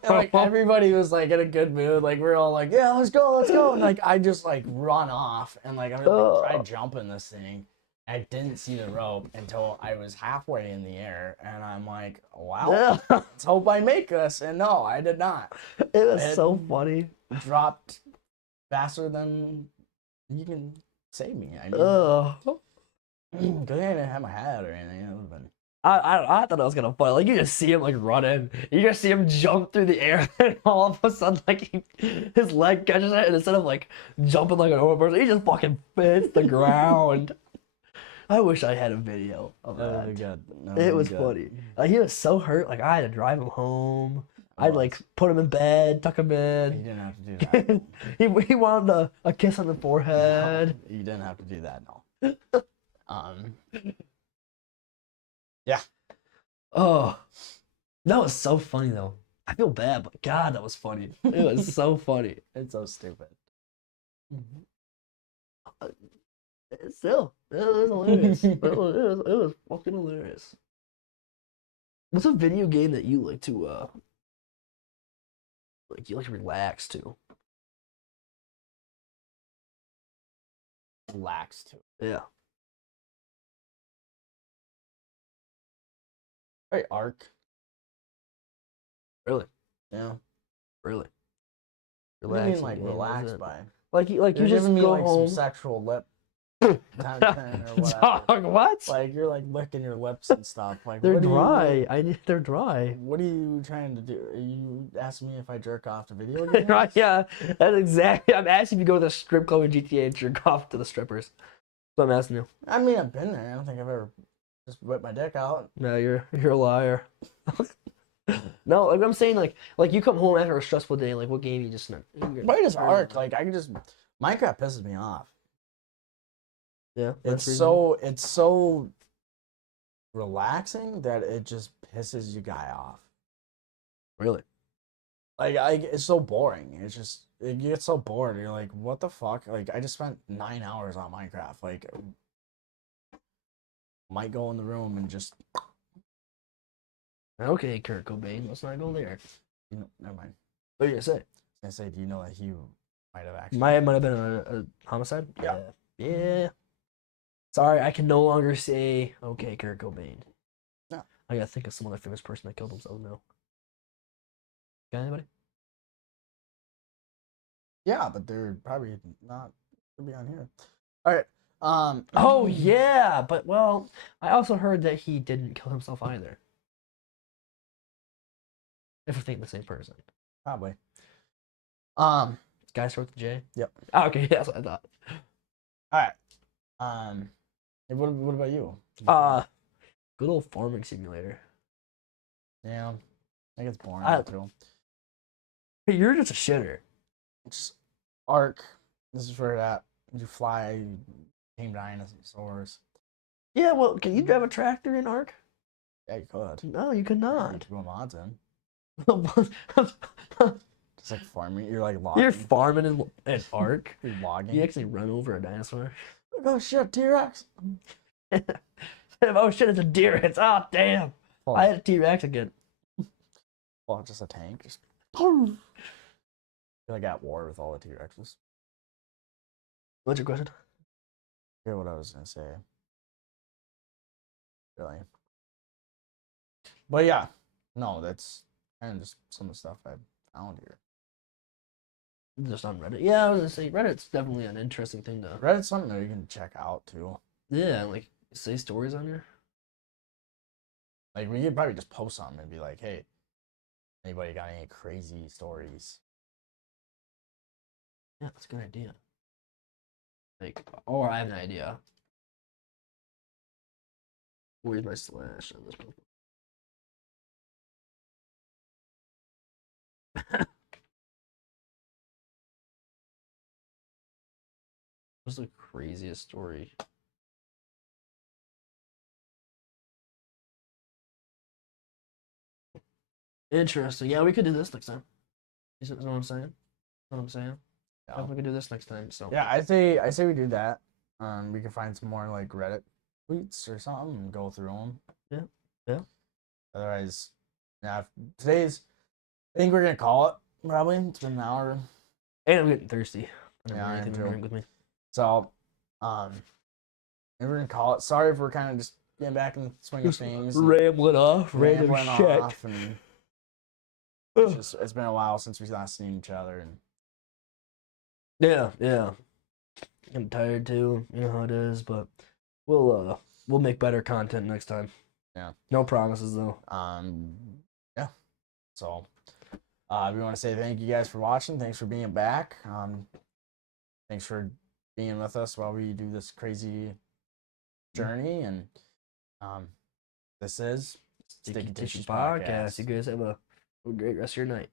like everybody was like in a good mood. Like we're all like, yeah, let's go, let's go. And like I just like run off, and like I like, tried jumping this thing. I didn't see the rope until I was halfway in the air, and I'm like, wow, let's hope I make this. And no, I did not. It was so funny. Dropped faster than you can save me. I mean, because I didn't have my hat or anything. It would have been. I thought it was gonna fun. Like you just see him like running, you just see him jump through the air, and all of a sudden like his leg catches it, and instead of like jumping like an normal person, he just fucking hits the ground. I wish I had a video of that. That was good. It was funny. Like he was so hurt. Like I had to drive him home. I'd like put him in bed, tuck him You in. didn't have to do that. he wanted a kiss on the forehead. You didn't have to do that. No. Yeah. Oh, that was so funny though. I feel bad, but God, that was funny. It was so funny. It's so stupid. Still, it was hilarious. it was fucking hilarious. What's a video game that you like to to relax to? Relax too. Yeah. Right, Ark. Really? Yeah. Really? What do you mean, Relaxing like game, relax isn't it? by? Like you You're just giving me go like home. some sexual lip tension or whatever. Dog, what? Like you're like licking your lips and stuff. Like They're what are dry. They're dry. What are you trying to do? Are you asking me if I jerk off to video games? Right? Yeah, that's exactly. I'm asking if you go to the strip club in GTA and jerk off to the strippers. That's what I'm asking you. I mean, I've been there. I don't think I've ever just whipped my dick out. No, you're a liar. No, like I'm saying, like you come home after a stressful day. Like what game you just? Why does Ark? Like I can just Minecraft pisses me off. Yeah, It's so relaxing that it just pisses you guy off. really. Like it's so boring. It's just you get so bored. You're like, what the fuck? Like I just spent 9 hours on Minecraft. Like might go in the room and just Okay, Kurt Cobain. Let's not go there. never mind. What are you gonna say? I was gonna say, do you know that he might have actually Might have been a homicide. Yeah. Yeah. Sorry, I can no longer say okay, Kurt Cobain. No. I gotta think of some other famous person that killed himself now. Got anybody? Yeah, but they're probably not gonna be on here. All right. Oh yeah, but well, I also heard that he didn't kill himself either. If we're thinking the same person. probably. Guy start with the J? Yep. Oh, okay, that's what I thought. All right. What about you? Good old farming simulator. Yeah, I think it's boring too. Hey, you're just a shitter. Just Ark. This is for that. You fly, you tame dinosaurs. Yeah, well, can you drive a tractor in Ark? Yeah, you could. No, you could not. Put mods in. Just like farming. You're like logging. You're farming in Ark. You're logging. You actually run over a dinosaur. Oh shit, T-Rex. Oh shit, it's a deer. It's damn. I had a T-Rex again. Well, just a tank. Just I got at war with all the T-Rexes. What's your question? I forget what I was gonna say. Really. But yeah, no, that's kind of just some of the stuff I found here. Just on Reddit. Yeah, I was gonna say Reddit's definitely an interesting thing to. Reddit's something that you can check out too. Yeah, like say stories on here. Like we could probably just post something and be like, "Hey, anybody got any crazy stories?" Yeah, that's a good idea. Like, or I have an idea. Where's my slash on this one? What's the craziest story? Interesting. Yeah, we could do this next time. Is that what I'm saying? What I'm saying? Yeah. We could do this next time. So Yeah, I say we do that. We can find some more like Reddit tweets or something and go through them. Yeah. Otherwise, yeah. Today's, I think we're gonna call it. Probably it's been an hour. And I'm getting thirsty. I don't Yeah, have I am anything to too. drink with me. So, maybe we're gonna call it. Sorry if we're kind of just getting back in the swing of things. and Rambling off, random rambling shit. off, and it's been a while since we last seen each other, and Yeah. I'm tired too. You know how it is, but we'll make better content next time. Yeah. No promises though. yeah. So, we want to say thank you guys for watching. Thanks for being back. Thanks for being with us while we do this crazy journey. And this is Sticky Tissues Podcast. You guys have a great rest of your night.